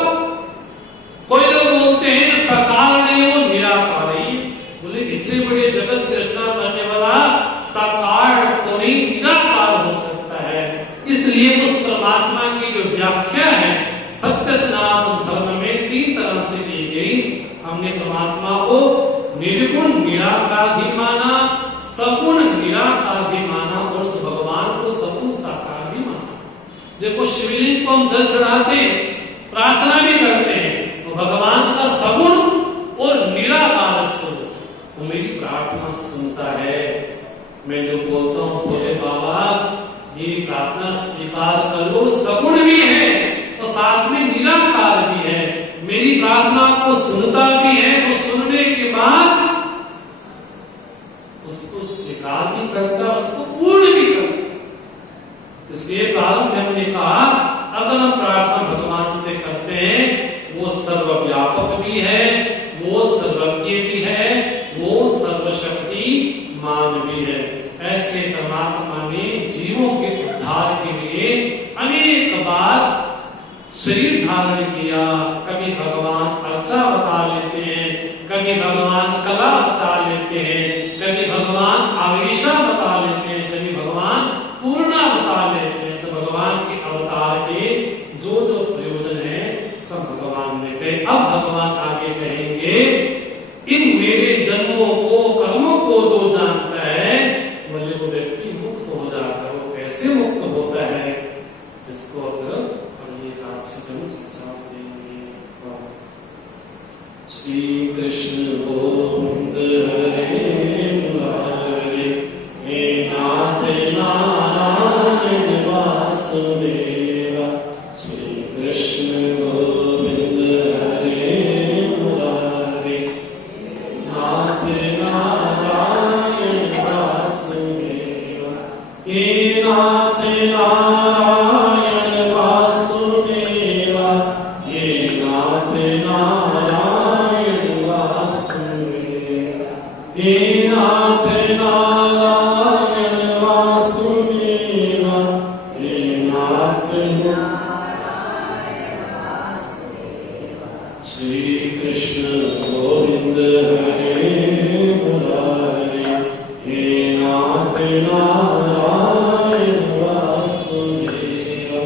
कोई लोग बोलते हैं साकार नहीं, वो निराकार ही। बोले इतने बड़े जगत की रचना करने वाला साकार तो नहीं, निराकार हो सकता है। इसलिए उस परमात्मा की जो व्याख्या है सत्य सनातन धर्म में 3 तरह से दी गई। हमने परमात्मा को निर्गुण निराकार भी माना, सगुण निराकार भी माना, और उस भगवान को सगुण साकार भी माना। देखो शिवलिंग को हम जल चढ़ाते हैं, प्रार्थना भी करते हैं, तो भगवान का सगुण और निराकार स्वरूप वो मेरी प्रार्थना सुनता है। मैं जो बोलता हूँ बोले बाबा मेरी प्रार्थना स्वीकार कर लो, सगुण भी है प्रारंभ में हमने कहा अगर हम प्रार्थना भगवान से करते हैं, वो सर्वव्यापक भी है, वो सर्वज्ञ भी है, वो सर्वशक्तिमान भी है। ऐसे परमात्मा ने जीवों के उद्धार के लिए अनेक बार शरीर धारण किया। कभी भगवान अर्चा बता लेते हैं, कभी भगवान कला बता लेते हैं, कभी भगवान आवेशा बता लेते हैं, कभी भगवान पूर्णा बता लेते हैं। तो भगवान के अवतार के जो जो प्रयोजन है सब भगवान ने कहे। अब भगवान आगे कहेंगे, इन मेरे जन्मों को कर्मों को जो जानता है बोले वो व्यक्ति मुक्त हो जाता है। वो कैसे मुक्त होता है इसको अगली रात से हम चर्चा करेंगे। श्री कृष्ण गोविंद हरे मुरारे, हे नाथ नारायण वासुदेवा। श्री कृष्ण गोविंद हरे मुरारे, नाथ नारायण वासुदेवा। हे नाथ नारायण वासुदेवा, हे नाथ नारायण वासुदेवा, हे नाथ नारायण वासुदेवा, हे नाथ नारायण वासुदेवा। श्री कृष्ण गोविंद हरे मुरारे, हे नाथ नारायण वासुदेवा।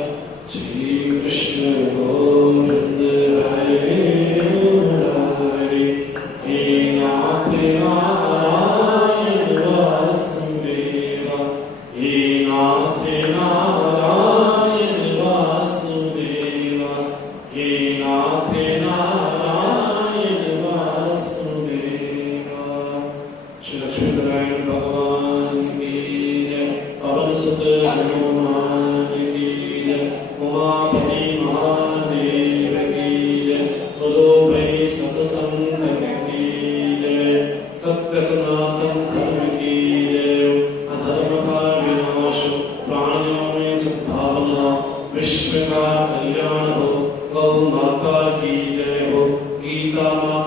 श्री कृष्ण गोविंद हरे मुरारे, हे नाथ नारायण वासुदेवा, हे नाथ नारायण वासुदेवा, हे नाथ नारायण वासुदेवा। श्री लक्ष्मीनारायण भगवान की जय, पवन सुत हनुमान की जय, उमापति महादेव की जय, बोलो भाई सत्संग की जय, सत्य सनातन धर्म की जय, अधर्म का विनाश, प्राणियों में सद्भावना, विश्व का कल्याण हो। गौ माता की जय हो, गीता माता